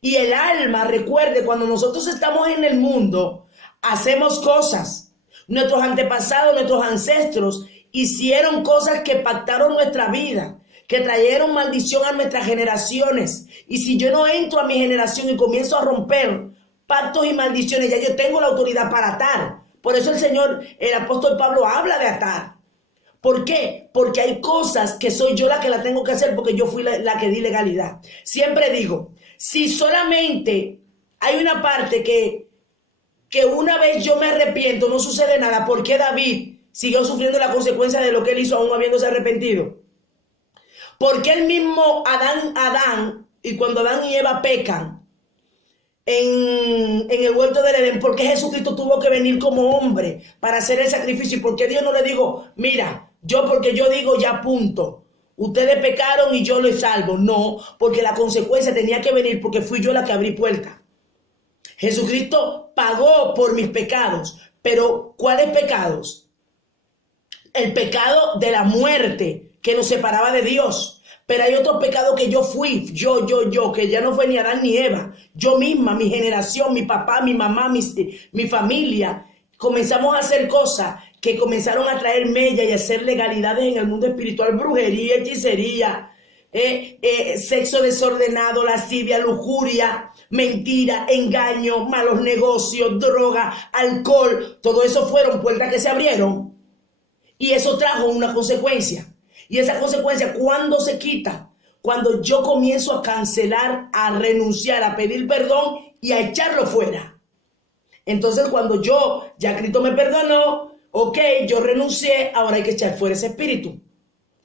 Y el alma, recuerde, cuando nosotros estamos en el mundo, hacemos cosas. Nuestros antepasados, nuestros ancestros hicieron cosas que pactaron nuestra vida, que trajeron maldición a nuestras generaciones. Y si yo no entro a mi generación y comienzo a romper pactos y maldiciones, ya yo tengo la autoridad para atar. Por eso el apóstol Pablo habla de atar. ¿Por qué? Porque hay cosas que soy yo la que la tengo que hacer porque yo fui la que di legalidad. Siempre digo, si solamente hay una parte que una vez yo me arrepiento, no sucede nada, ¿por qué David siguió sufriendo la consecuencia de lo que él hizo aún habiéndose arrepentido? ¿Por qué el mismo Adán, y cuando Adán y Eva pecan en el huerto del Edén, por qué Jesucristo tuvo que venir como hombre para hacer el sacrificio? ¿Y por qué Dios no le dijo, mira, porque yo digo ya punto, ustedes pecaron y yo los salvo? No, porque la consecuencia tenía que venir porque fui yo la que abrí puerta. Jesucristo pagó por mis pecados, pero ¿cuáles pecados? El pecado de la muerte que nos separaba de Dios. Pero hay otros pecados que yo fui, que ya no fue ni Adán ni Eva. Yo misma, mi generación, mi papá, mi mamá, mi familia, comenzamos a hacer cosas que comenzaron a traer mella y a hacer legalidades en el mundo espiritual, brujería, hechicería, sexo desordenado, lascivia, lujuria, mentira, engaño, malos negocios, droga, alcohol. Todo eso fueron puertas que se abrieron y eso trajo una consecuencia. Y esa consecuencia, ¿cuándo se quita? Cuando yo comienzo a cancelar, a renunciar, a pedir perdón y a echarlo fuera. Entonces cuando ya Cristo me perdonó, ok, yo renuncié, ahora hay que echar fuera ese espíritu.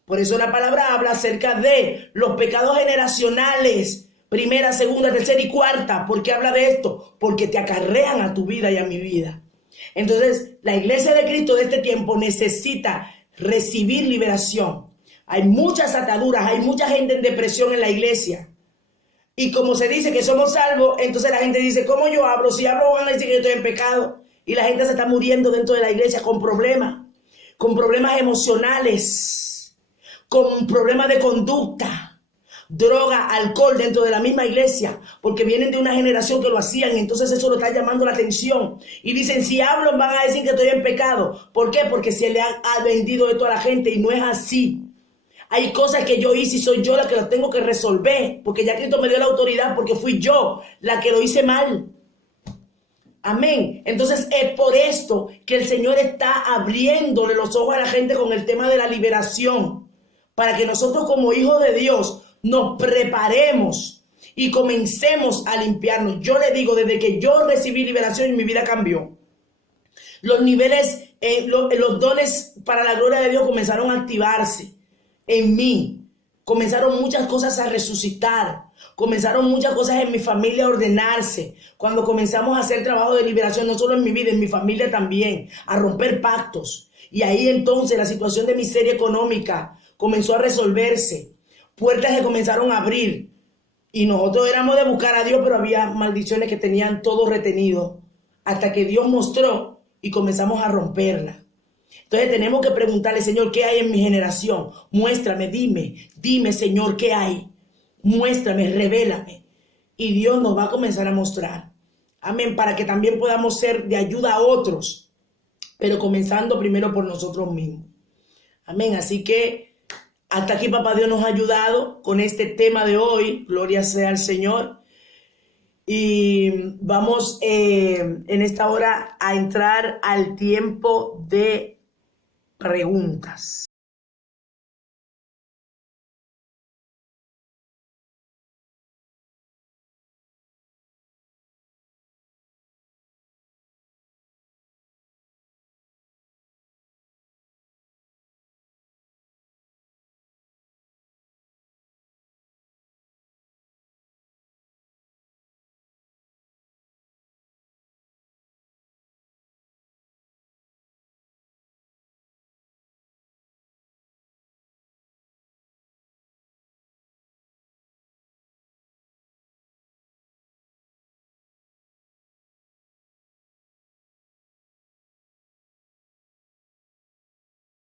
Por eso la palabra habla acerca de los pecados generacionales, primera, segunda, tercera y cuarta. ¿Por qué habla de esto? Porque te acarrean a tu vida y a mi vida. Entonces la iglesia de Cristo de este tiempo necesita recibir liberación. Hay muchas ataduras, hay mucha gente en depresión en la iglesia. Y como se dice que somos salvos, entonces la gente dice, ¿cómo yo hablo? Si hablo van a decir que yo estoy en pecado. Y la gente se está muriendo dentro de la iglesia con problemas emocionales, con problemas de conducta, droga, alcohol dentro de la misma iglesia, porque vienen de una generación que lo hacían y entonces eso lo está llamando la atención. Y dicen, si hablo van a decir que estoy en pecado. ¿Por qué? Porque se le ha vendido esto a la gente y no es así. Hay cosas que yo hice y soy yo la que las tengo que resolver, porque ya Cristo me dio la autoridad, porque fui yo la que lo hice mal. Amén. Entonces es por esto que el Señor está abriéndole los ojos a la gente con el tema de la liberación, para que nosotros como hijos de Dios nos preparemos y comencemos a limpiarnos. Yo le digo, desde que yo recibí liberación y mi vida cambió, los niveles, los dones para la gloria de Dios comenzaron a activarse en mí. Comenzaron muchas cosas a resucitar. Comenzaron muchas cosas en mi familia a ordenarse. Cuando comenzamos a hacer trabajo de liberación, no solo en mi vida, en mi familia también, a romper pactos. Y ahí entonces la situación de miseria económica comenzó a resolverse. Puertas se comenzaron a abrir. Y nosotros éramos de buscar a Dios, pero había maldiciones que tenían todo retenido. Hasta que Dios mostró y comenzamos a romperla. Entonces tenemos que preguntarle, Señor, ¿qué hay en mi generación? Muéstrame, dime, Señor, ¿qué hay? Muéstrame, revélame. Y Dios nos va a comenzar a mostrar. Amén, para que también podamos ser de ayuda a otros, pero comenzando primero por nosotros mismos. Amén, así que hasta aquí Papá Dios nos ha ayudado con este tema de hoy. Gloria sea al Señor. Y vamos en esta hora a entrar al tiempo de preguntas.